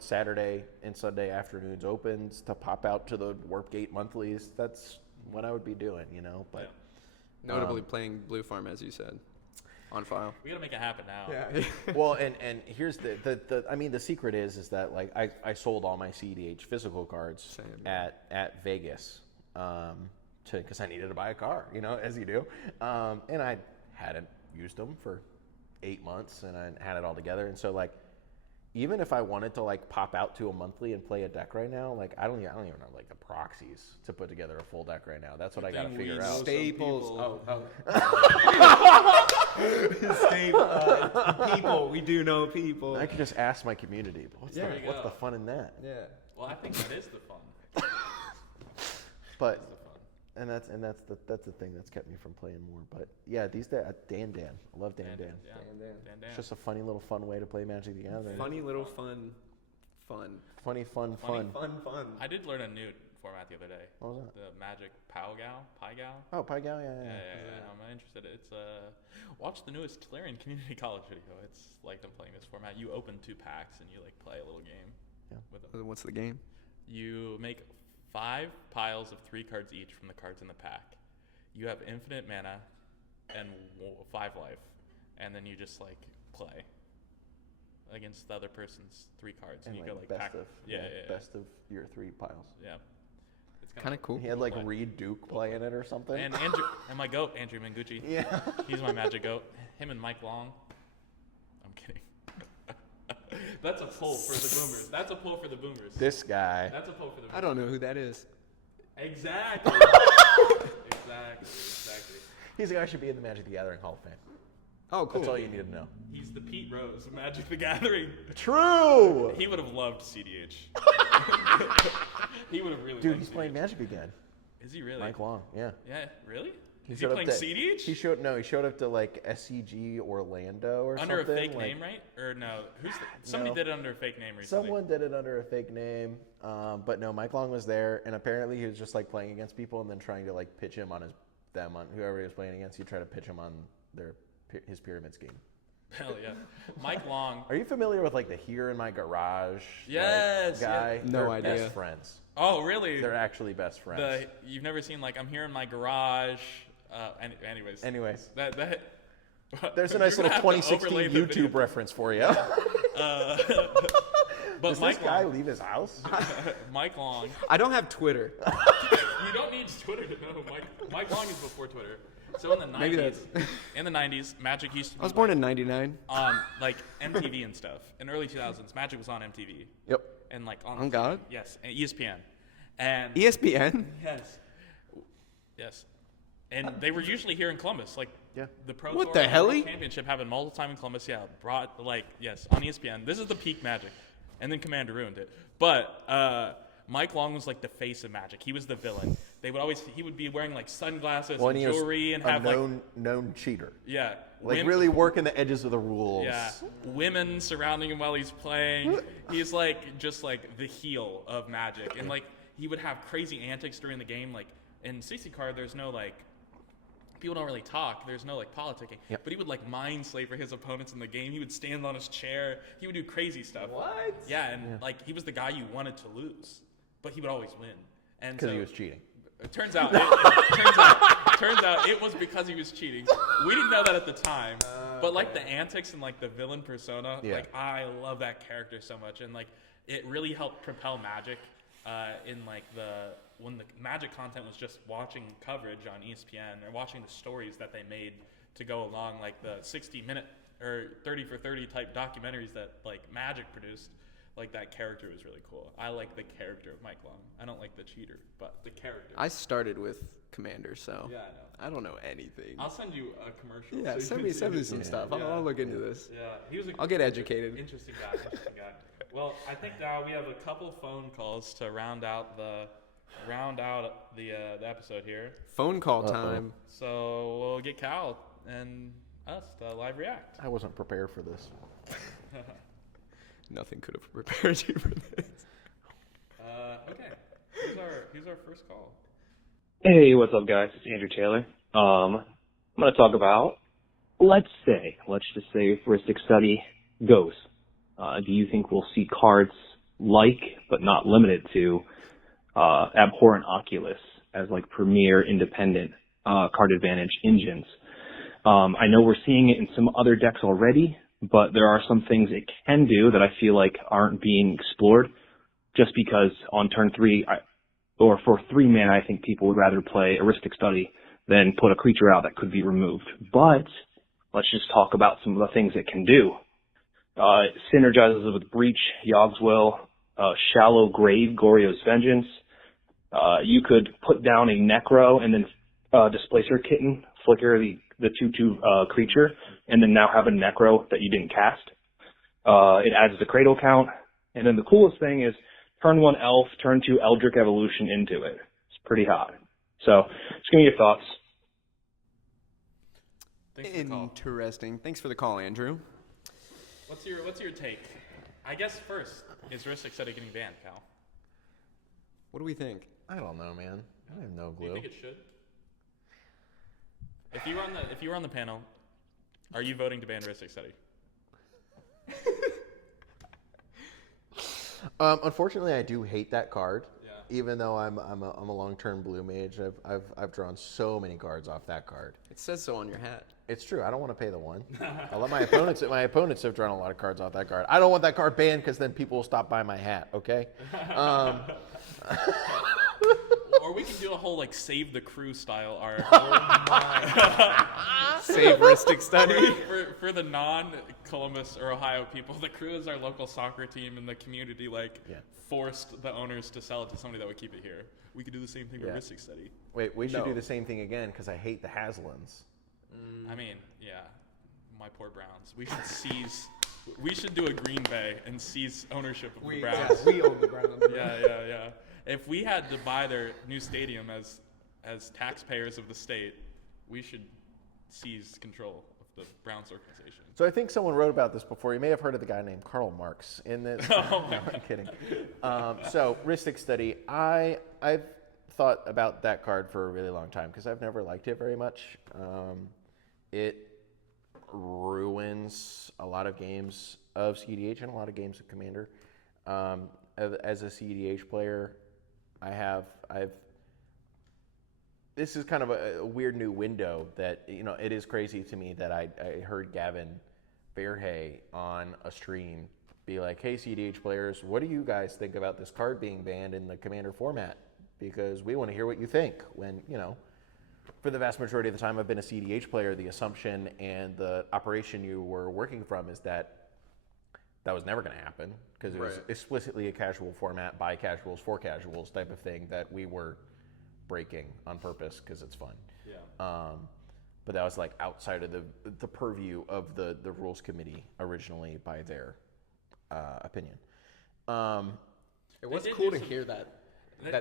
Saturday and Sunday afternoons opens to pop out to the Warpgate monthlies, that's what I would be doing. But Yeah. Notably playing Blue Farm, as you said. on file. We gotta make it happen now. Yeah. Well, and here's the secret is that like I sold all my CDH physical cards Same, yeah. at Vegas, because I needed to buy a car, as you do, and I hadn't used them for 8 months, and I had it all together, and so like, even if I wanted to like pop out to a monthly and play a deck right now, like I don't even have like the proxies to put together a full deck right now. That's what I gotta figure out. Staples. People. We do know people. I could just ask my community, but what's the fun in that? Yeah. Well, I think that is the fun. But and that's the thing that's kept me from playing more. But yeah, these days, Dan. I love Dan. Yeah. Dan. It's just a funny little fun way to play Magic the Gathering. Funny little fun. Funny, fun. I did learn a new format the other day. What was that? The Magic Pai-Gow. Oh, Pai-Gow, yeah. Yeah. I'm interested. It's watch the newest Clarion Community College video. It's like I'm playing this format. You open 2 packs and you like play a little game. Yeah. With them. What's the game? You make 5 piles of 3 cards each from the cards in the pack. You have infinite mana and 5 life, and then you just like play against the other person's 3 cards, and you like go like best pack. of best of your 3 piles. Yeah. It's Kind of cool. He had like Reed Duke playing it or something. And my goat, Andrew Mengucci. Yeah. He's my Magic goat. Him and Mike Long. I'm kidding. That's a pull for the Boomers. This guy. That's a pull for the Boomers. I don't know who that is. Exactly. Exactly. He's a guy who should be in the Magic the Gathering Hall of Fame. Oh, cool. That's all you need to know. He's the Pete Rose of Magic the Gathering. True. He would have loved CDH. He would have really Dude, loved he's CDH. playing Magic again. Is he really? Mike Long, yeah. Yeah, really? Is he showed up playing to- CDH? He showed up to like SCG Orlando or under something. a fake like, name, right? Or no? Somebody No. did it under a fake name recently. Someone did it under a fake name, but no, Mike Long was there, and apparently he was just like playing against people and then trying to like pitch him on whoever he was playing against. He tried to pitch him on his pyramid scheme. Hell yeah. Mike Long. Are you familiar with like the Here in My Garage Yes, guy? yeah. No They're idea. Best friends. Oh, really? They're actually best friends. You've never seen like I'm here in my garage. Anyways. That. There's a you're nice gonna little have to 2016 overlay the video. YouTube reference for you. But Does Mike this guy Long. leave his house? Mike Long. I don't have Twitter. You don't need Twitter to know Mike Long is before Twitter. So in the 90s, Maybe that's- Magic used to be I was born in '99. on like MTV and stuff. In early 2000s, Magic was on MTV. Yep. And like on On God? Yes, and ESPN. And ESPN. Yes. And they were usually here in Columbus, like Yeah. the Pro What Tour the and hell? World Championship happened multiple time in Columbus. Yeah, on ESPN. This is the peak Magic, and then Commander ruined it. But Mike Long was like the face of Magic. He was the villain. He would be wearing like sunglasses and he was jewelry and a have known cheater. really Working the edges of the rules. yeah, women surrounding him while he's playing. He's like just like the heel of Magic, and like he would have crazy antics during the game. Like in CC card, there's no like people don't really talk. There's no like politicking. Yep. But he would like mind slaver his opponents in the game. He would stand on his chair. He would do crazy stuff. What? Yeah, and like he was the guy you wanted to lose, but he would always win. And Because so he was cheating. it turns out it was because he was cheating. We didn't know that at the time. But like the antics and like the villain persona, Yeah. like I love that character so much, and like it really helped propel Magic in like when the Magic content was just watching coverage on ESPN or watching the stories that they made to go along, like the 60-minute or 30 for 30 type documentaries that like Magic produced. Like that character was really cool. I like the character of Mike Long. I don't like the cheater, but the character. I started with Commander, so Yeah, I know. I don't know anything. I'll send you a commercial. Yeah, so you send can me see it. some stuff. Yeah. I'll look into this. Yeah, he was. I'll get educated. Interesting guy. Well, I think now we have a couple phone calls to round out the episode here. Phone call time. So we'll get Cal and us to live react. I wasn't prepared for this. Nothing could have prepared you for this. Okay. Here's our first call. Hey, what's up, guys? It's Andrew Taylor. I'm going to talk about, let's just say, heuristic study goes. Do you think we'll see cards like, but not limited to, Abhorrent Oculus as like premier independent card advantage engines? I know we're seeing it in some other decks already, but there are some things it can do that I feel like aren't being explored just because on turn 3, or for 3 mana, I think people would rather play Heuristic Study than put a creature out that could be removed. But let's just talk about some of the things it can do. It synergizes with Breach, Yogg's Will, Shallow Grave, Goryo's Vengeance. You could put down a Necro and then Displacer Kitten, flicker the 2/2 creature, and then now have a Necro that you didn't cast. It adds the Cradle count. And then the coolest thing is turn 1 Elf, turn 2 Eldritch Evolution into it. It's pretty hot. So just give me your thoughts. Thanks for the call. Interesting. Thanks for the call, Andrew. What's your take? I guess first, is Heuristic Study getting banned, Cal? What do we think? I don't know, man. I have no Do you clue. think it should? If you were on the panel, are you voting to ban Heuristic Study? Unfortunately, I do hate that card. Yeah. Even though I'm a long-term blue mage, I've drawn so many cards off that card. It says so on your hat. It's true. I don't want to pay the 1. I let my opponents. My opponents have drawn a lot of cards off that card. I don't want that card banned because then people will stop buying my hat. Okay. Or we can do a whole like Save the Crew style art. Save Heuristic Study. For the non-Columbus or Ohio people, the Crew is our local soccer team, and the community forced the owners to sell it to somebody that would keep it here. We could do the same thing with Heuristic Study. Wait, we should do the same thing again because I hate the Haslins. I mean, yeah, my poor Browns. We should seize. We should do a Green Bay and seize ownership of the Browns. We own the Browns. Yeah. If we had to buy their new stadium as taxpayers of the state, we should seize control of the Browns organization. So I think someone wrote about this before. You may have heard of the guy named Karl Marx. In this, no, I'm kidding. So Heuristic Study, I've thought about that card for a really long time because I've never liked it very much. It ruins a lot of games of CDH and a lot of games of Commander. As a CDH player, this is kind of a weird new window that, it is crazy to me that I heard Gavin Fairhay on a stream be like, hey, CDH players, what do you guys think about this card being banned in the Commander format? Because we want to hear what you think. When, for the vast majority of the time I've been a CDH player, the assumption and the operation you were working from is that was never going to happen because it was explicitly a casual format by casuals for casuals type of thing that we were breaking on purpose because it's fun. Yeah. But that was like outside of the purview of the rules committee originally by their opinion. It was cool to hear that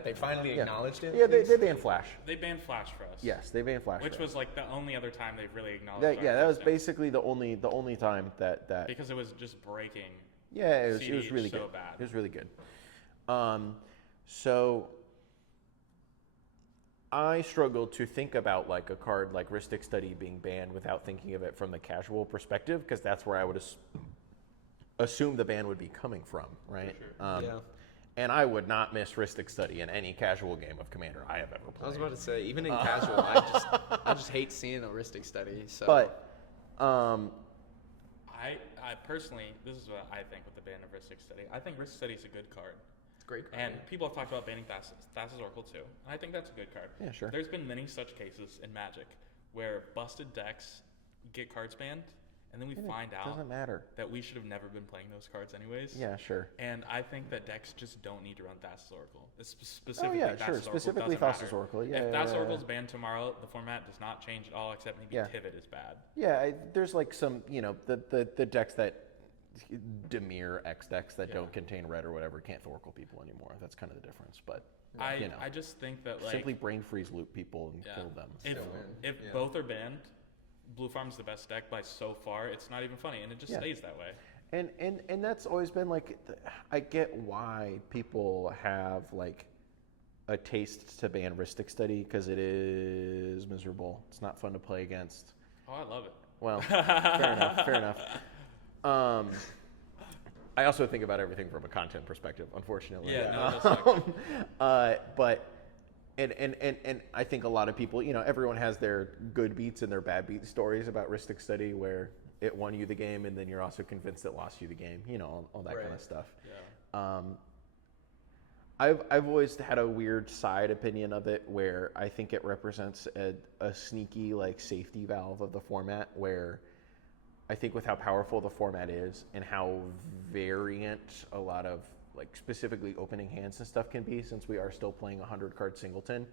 they finally acknowledged it. Yeah, they banned Flash. They banned Flash for us. Yes, they banned Flash. Which was like the only other time they've really acknowledged. That was basically the only time that because it was just breaking. Yeah, it was CDH really so good. bad. It was really good. So I struggled to think about like a card like Heuristic Study being banned without thinking of it from the casual perspective, because that's where I would assume the ban would be coming from, right? For sure. And I would not miss Heuristic Study in any casual game of Commander I have ever played. I was about to say, even in casual, I just hate seeing a Heuristic Study. So. But I personally, this is what I think with the ban of Heuristic Study. I think Heuristic Study is a good card. It's a great card. And people have talked about banning Thassa's Oracle too. And I think that's a good card. Yeah, sure. There's been many such cases in Magic where busted decks get cards banned, and then we find out doesn't matter that we should have never been playing those cards anyways. Yeah, sure. And I think that decks just don't need to run Thassa's Oracle. It's Oh specifically yeah, Thassa's sure. Oracle Specifically doesn't Thassa's matter. Oracle. Yeah. If Thassa's Oracle is banned tomorrow, the format does not change at all, except maybe Pivot is bad. Yeah, there's like some, the decks that Demir X decks that don't contain red or whatever can't Oracle people anymore. That's kind of the difference. But I just think that simply brain freeze loop people and kill them. If both are banned, Blue Farm's the best deck by so far. It's not even funny, and it just stays that way. And that's always been like, I get why people have like a taste to ban Heuristic Study, because it is miserable. It's not fun to play against. Oh, I love it. Well, fair enough. I also think about everything from a content perspective, unfortunately. Yeah, no, that's like... But And I think a lot of people, everyone has their good beats and their bad beat stories about Ristic Study where it won you the game and then you're also convinced it lost you the game, all that kind of stuff. Yeah. I've always had a weird side opinion of it where I think it represents a sneaky like safety valve of the format where I think with how powerful the format is and how variant a lot of like specifically opening hands and stuff can be, since we are still playing 100 card singleton,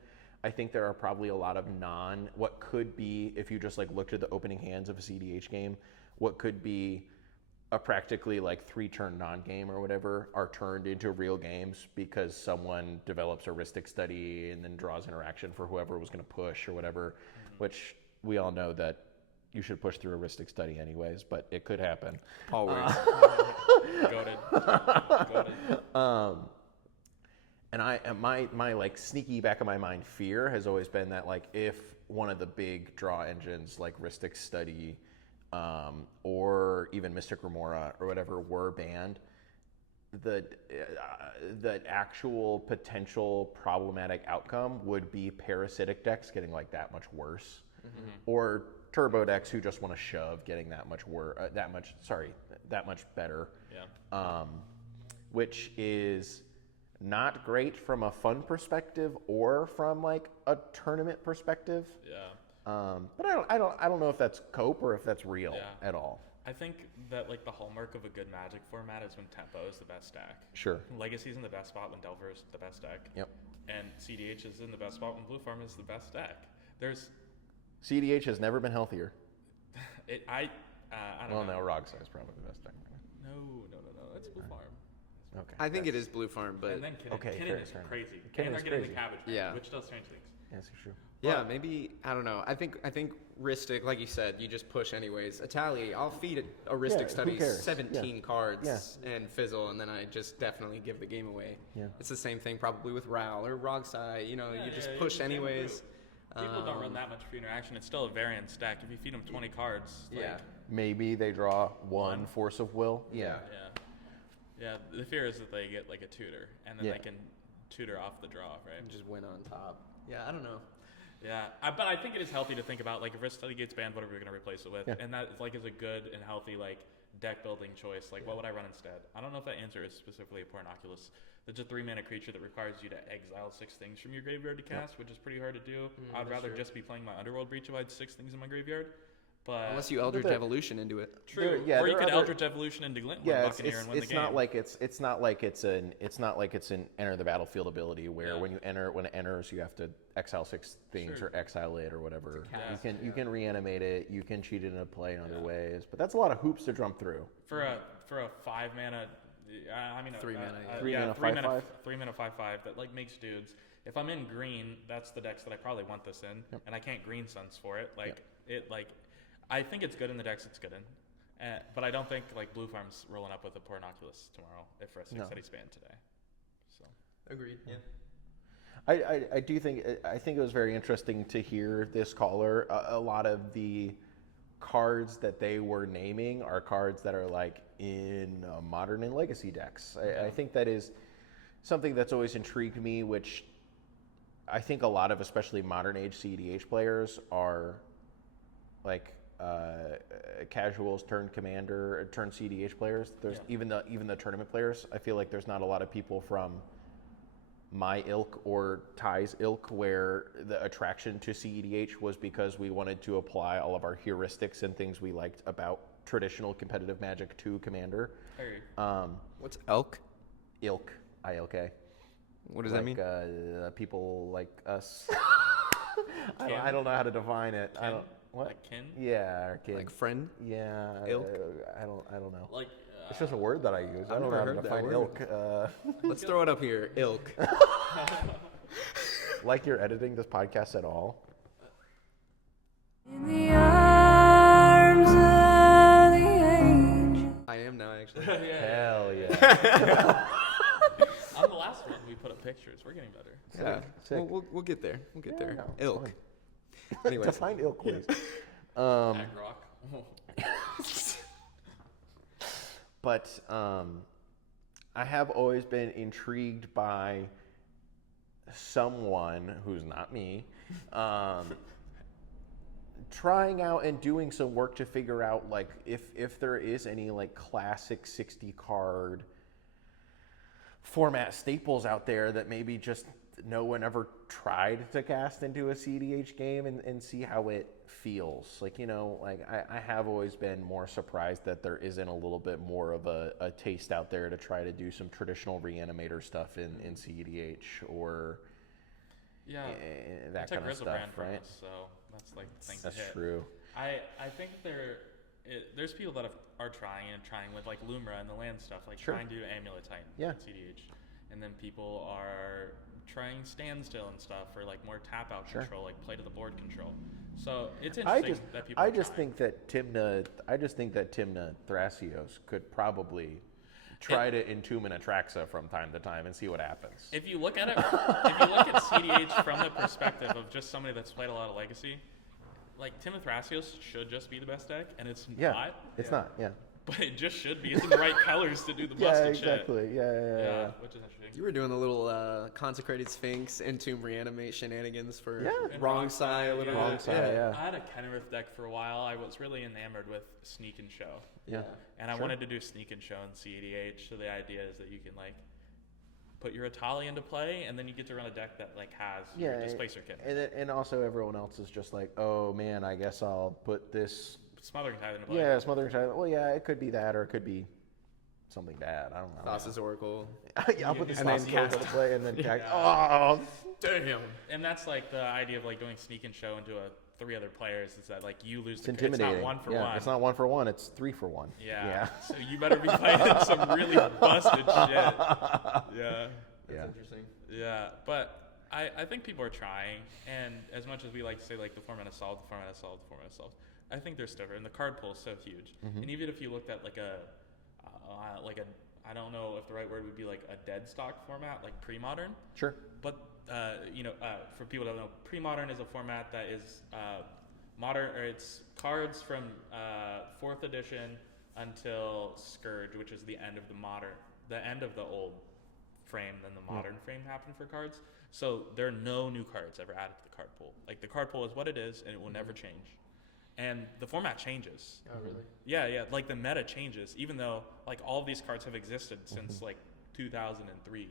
I think there are probably a lot of what could be, if you just like looked at the opening hands of a CDH game, what could be a practically like 3-turn non-game or whatever are turned into real games because someone develops a Ristic Study and then draws interaction for whoever was going to push or whatever, which we all know that you should push through a Ristic Study anyways, but it could happen. Always. Goated. And my like sneaky back of my mind fear has always been that like if one of the big draw engines like Ristic Study or even Mystic Remora or whatever were banned, the actual potential problematic outcome would be parasitic decks getting like that much worse, or turbo decks who just want to shove getting that much better. Yeah. Which is not great from a fun perspective or from like a tournament perspective. Yeah. But I don't know if that's cope or if that's real at all. I think that like the hallmark of a good Magic format is when Tempo is the best deck. Sure. Legacy's in the best spot when Delver is the best deck. Yep. And CDH is in the best spot when Blue Farm is the best deck. CDH has never been healthier. I don't know. No, Rogsa is probably the best deck. No. That's Blue Farm. Okay. I think it is Blue Farm, but And then Kinnan is fair. crazy. Kinnan And they're is getting crazy. the cabbage, Yeah. which does strange things. Yes, true. yeah, maybe I don't know. I think Ristic, like you said, you just push anyways. Itali, I'll feed a Ristic who Study cares? 17 cards Yeah. and fizzle, and then I just definitely give the game away. Yeah. It's the same thing probably with Ral or Rogsai. You just push you anyways. People don't run that much free interaction. It's still a variance deck. If you feed them 20 cards, Yeah. Maybe they draw one force of will. Yeah. Yeah. The fear is that they get like a tutor, and then they can tutor off the draw, right? And just win on top. Yeah, I don't know. Yeah, but I think it is healthy to think about like if Risk Study gets banned, what are we going to replace it with? Yeah. And that is a good and healthy like deck building choice. Like what would I run instead? I don't know if that answer is specifically a Pornoculus. That's a 3-mana creature that requires you to exile 6 things from your graveyard to cast, which is pretty hard to do. I'd rather just be playing my Underworld Breach if I had 6 things in my graveyard. But Unless you Eldritch Evolution into it. true, or you could Eldritch Evolution into Glintwood Buccaneer and win the game. It's not like it's an enter the battlefield ability where when it enters you have to exile 6 things or exile it or whatever. You can reanimate it, you can cheat it into play in other ways, but that's a lot of hoops to jump through. For a 5-mana, 3 mana. 3 mana 5/5. 3 mana 5/5 that like makes dudes. If I'm in green, that's the decks that I probably want this in, and I can't green suns for it. I think it's good in the decks it's good in, but I don't think like Blue Farm's rolling up with a Pornoculus tomorrow if Ristic Study's banned today. So Agreed. Yeah. I do think it was very interesting to hear this caller. A lot of the cards that they were naming are cards that are like in modern and legacy decks. I think that is something that's always intrigued me, which I think a lot of especially modern age CEDH players are like casuals turned commander turned CDH players. There's even the tournament players. I feel like there's not a lot of people from my ilk or Ty's ilk where the attraction to CEDH was because we wanted to apply all of our heuristics and things we liked about traditional competitive Magic to Commander. What's Elk? Ilk, ILK. What does that mean? People like us. I don't know how to define it. I don't. What? like kin? Yeah, our kid. Like friend? Yeah. Ilk? I don't know. Like It's just a word that I use. I don't know never how to heard that define word. ilk. Let's throw it up here. Ilk. Like you're editing this podcast at all? In the arms of the angel. I am now, actually. Hell yeah. on the last one we put up pictures. We're getting better. Yeah. Sick. We'll get there. We'll get there. no, it's Ilk. fine. Anyways. Define ilk, please. Ag rock. But I have always been intrigued by someone who's not me, trying out and doing some work to figure out like if there is any like classic 60 card format staples out there that maybe just no one ever tried to cast into a CDH game and see how it feels. Like, you know, like I have always been more surprised that there isn't a little bit more of a taste out there to try to do some traditional reanimator stuff in CDH or that kind of stuff, right? Us, so that's like the thing That's to hit. true. I think there's people that are trying with like Lumra and the land stuff, like trying to do Amulet Titan in CDH, and then people are trying standstill and stuff for like more tap out control, like play to the board control. So it's interesting that people. I just think that Timna Thrasios could probably try to entomb an Atraxa from time to time and see what happens. If you look at it, if you look at CDH from the perspective of just somebody that's played a lot of Legacy, like Timna Thrasios should just be the best deck, and it's not. It's not. Yeah. But it just should be. It's in the right colors to do the busted shit. Exactly. Yeah. Which is interesting. You were doing the little Consecrated Sphinx Entomb Reanimate shenanigans for Wrong Side a little Wrong bit. Side, yeah. I had a Kenrith deck for a while. I was really enamored with Sneak and Show. Yeah. And I wanted to do Sneak and Show in CEDH. So the idea is that you can like put your Atali into play, and then you get to run a deck that like has your Displacer kit. And also everyone else is just like, oh man, I guess I'll put this Smothering Tide into play. Yeah, Smothering Tide. Well, yeah, it could be that, or it could be something bad. I don't know. Thassa's Oracle. Yeah, I'll put the Thassa's Oracle to play and then cast. Oh, damn. And that's like the idea of like doing Sneak and Show into 3 other players is that like you lose It's the intimidating. It's not 1 for 1. It's not 1 for 1. It's 3 for 1. Yeah. So you better be playing some really busted shit. Yeah. That's interesting. Yeah, but I think people are trying, and as much as we like to say like the format is solved, I think they're still, and the card pool is so huge. And even if you looked at like a I don't know if the right word would be like a dead stock format, like pre-modern. Sure. But for people that don't know, pre-modern is a format that is modern, or it's cards from 4th edition until Scourge, which is the end of the end of the old frame. Then the modern frame happened for cards. So there are no new cards ever added to the card pool. Like the card pool is what it is, and it will never change. And the format changes. Oh, really? Yeah. Like the meta changes, even though like all of these cards have existed since like 2003.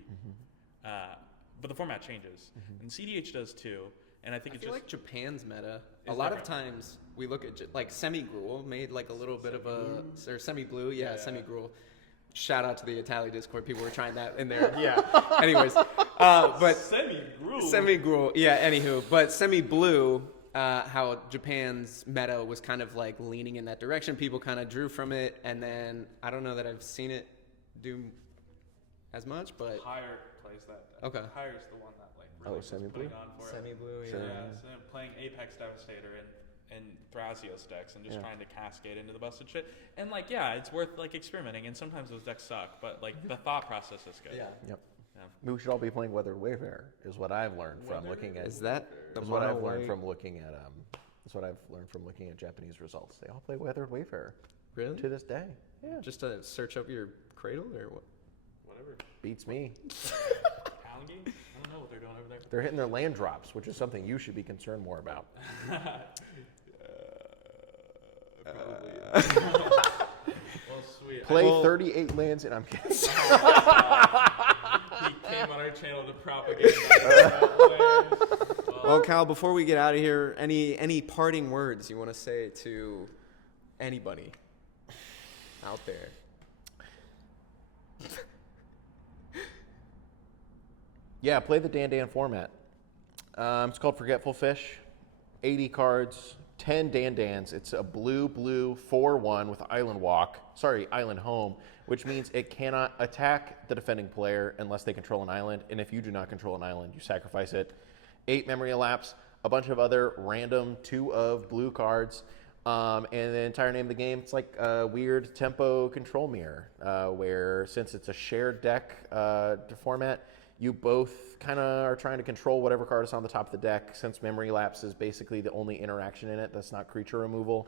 But the format changes, and CDH does too. And I think it's feel just like Japan's meta. A lot of times we look at like Semi-Gruul made like a little bit of a or Semi-Blue, Semi-Gruul. Shout out to the Itali Discord. People were trying that in there. Anyways, but Semi-Gruul. Yeah. Anywho, but Semi-Blue. How Japan's meta was kind of like leaning in that direction. People kind of drew from it, and then I don't know that I've seen it do as much, but Higher plays that. Okay. Hire's the one that like really was Semi-Blue? putting on for it. Semi-Blue, Sure. Yeah, so playing Apex Devastator and Thrasios decks and just trying to cascade into the busted shit. And like, it's worth like experimenting. And sometimes those decks suck, but like the thought process is good. Yeah. Yep. We should all be playing Weathered Wayfarer, is what I've learned from looking at. Is that the is what I've mono learned white? from looking at That's what I've learned from looking at Japanese results. They all play Weathered Wayfarer. Really? To this day. Yeah. Just to search up your cradle or what? Whatever. Beats me. Algae? I don't know what they're doing over there. They're hitting their land drops, which is something you should be concerned more about. Probably. Well, sweet. Play 38 lands, and I'm kidding. He came on our channel to propagate that. Well, Cal, before we get out of here, any parting words you want to say to anybody out there? Yeah, play the Dan format. It's called Forgetful Fish. 80 cards, 10 Dan. It's a blue 4/1 with Island Home, which means it cannot attack the defending player unless they control an island. And if you do not control an island, you sacrifice it. 8 memory elapse, a bunch of other random 2 of blue cards. And the entire name of the game, it's like a weird tempo control mirror, where since it's a shared deck format, you both kind of are trying to control whatever card is on the top of the deck. Since memory lapse is basically the only interaction in it that's not creature removal,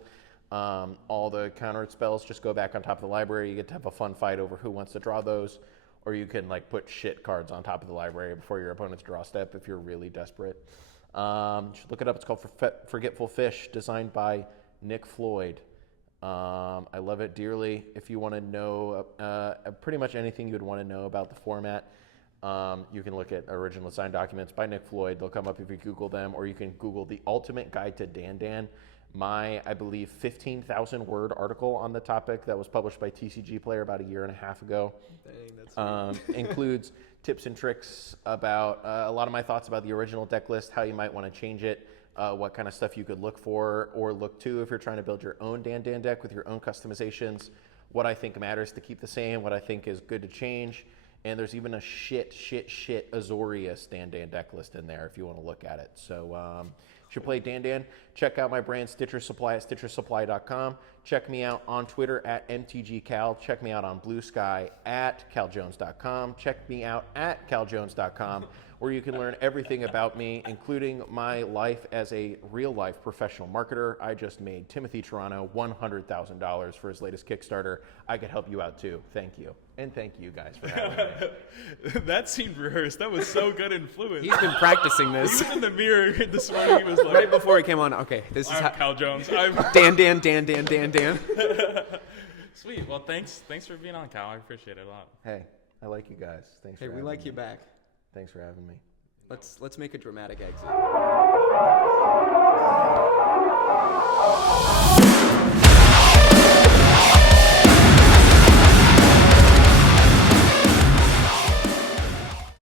all the countered spells just go back on top of the library. You get to have a fun fight over who wants to draw those. or you can like put shit cards on top of the library before your opponent's draw step if you're really desperate. You should look it up. It's called Forgetful Fish, designed by Nick Floyd. I love it dearly. If you want to know pretty much anything you would want to know about the format, you can look at original design documents by Nick Floyd. They'll come up if you Google them, or you can Google The Ultimate Guide to Dan Dan. My, I believe, 15,000 word article on the topic that was published by TCG Player about a year and a half ago. Dang, that's Includes tips and tricks about a lot of my thoughts about the original deck list, how you might want to change it, what kind of stuff you could look for or look to if you're trying to build your own Dan Dan deck with your own customizations, what I think matters to keep the same, what I think is good to change. And there's even a shit Azorius Dan Dan deck list in there if you want to look at it. So if you play Dan Dan, check out my brand Stitcher Supply at stitchersupply.com. Check me out on Twitter at MTGCal. Check me out on Blue Sky at caljones.com. Check me out at caljones.com, where you can learn everything about me, including my life as a real-life professional marketer. I just made Timothy Toronto $100,000 for his latest Kickstarter. I could help you out too. Thank you. And thank you guys for having me. That seemed rehearsed. That was so good and fluent. He's been practicing He this. was in the mirror this morning. He was like, Right before he came on, okay, this is I'm how. Cal Jones. I'm Dan Dan Dan Dan Dan Dan. Sweet. Well, thanks for being on, Cal. I appreciate it a lot. Hey, I like you guys. Thanks Hey, for we having like me. you back. Thanks for having me. Let's make a dramatic exit.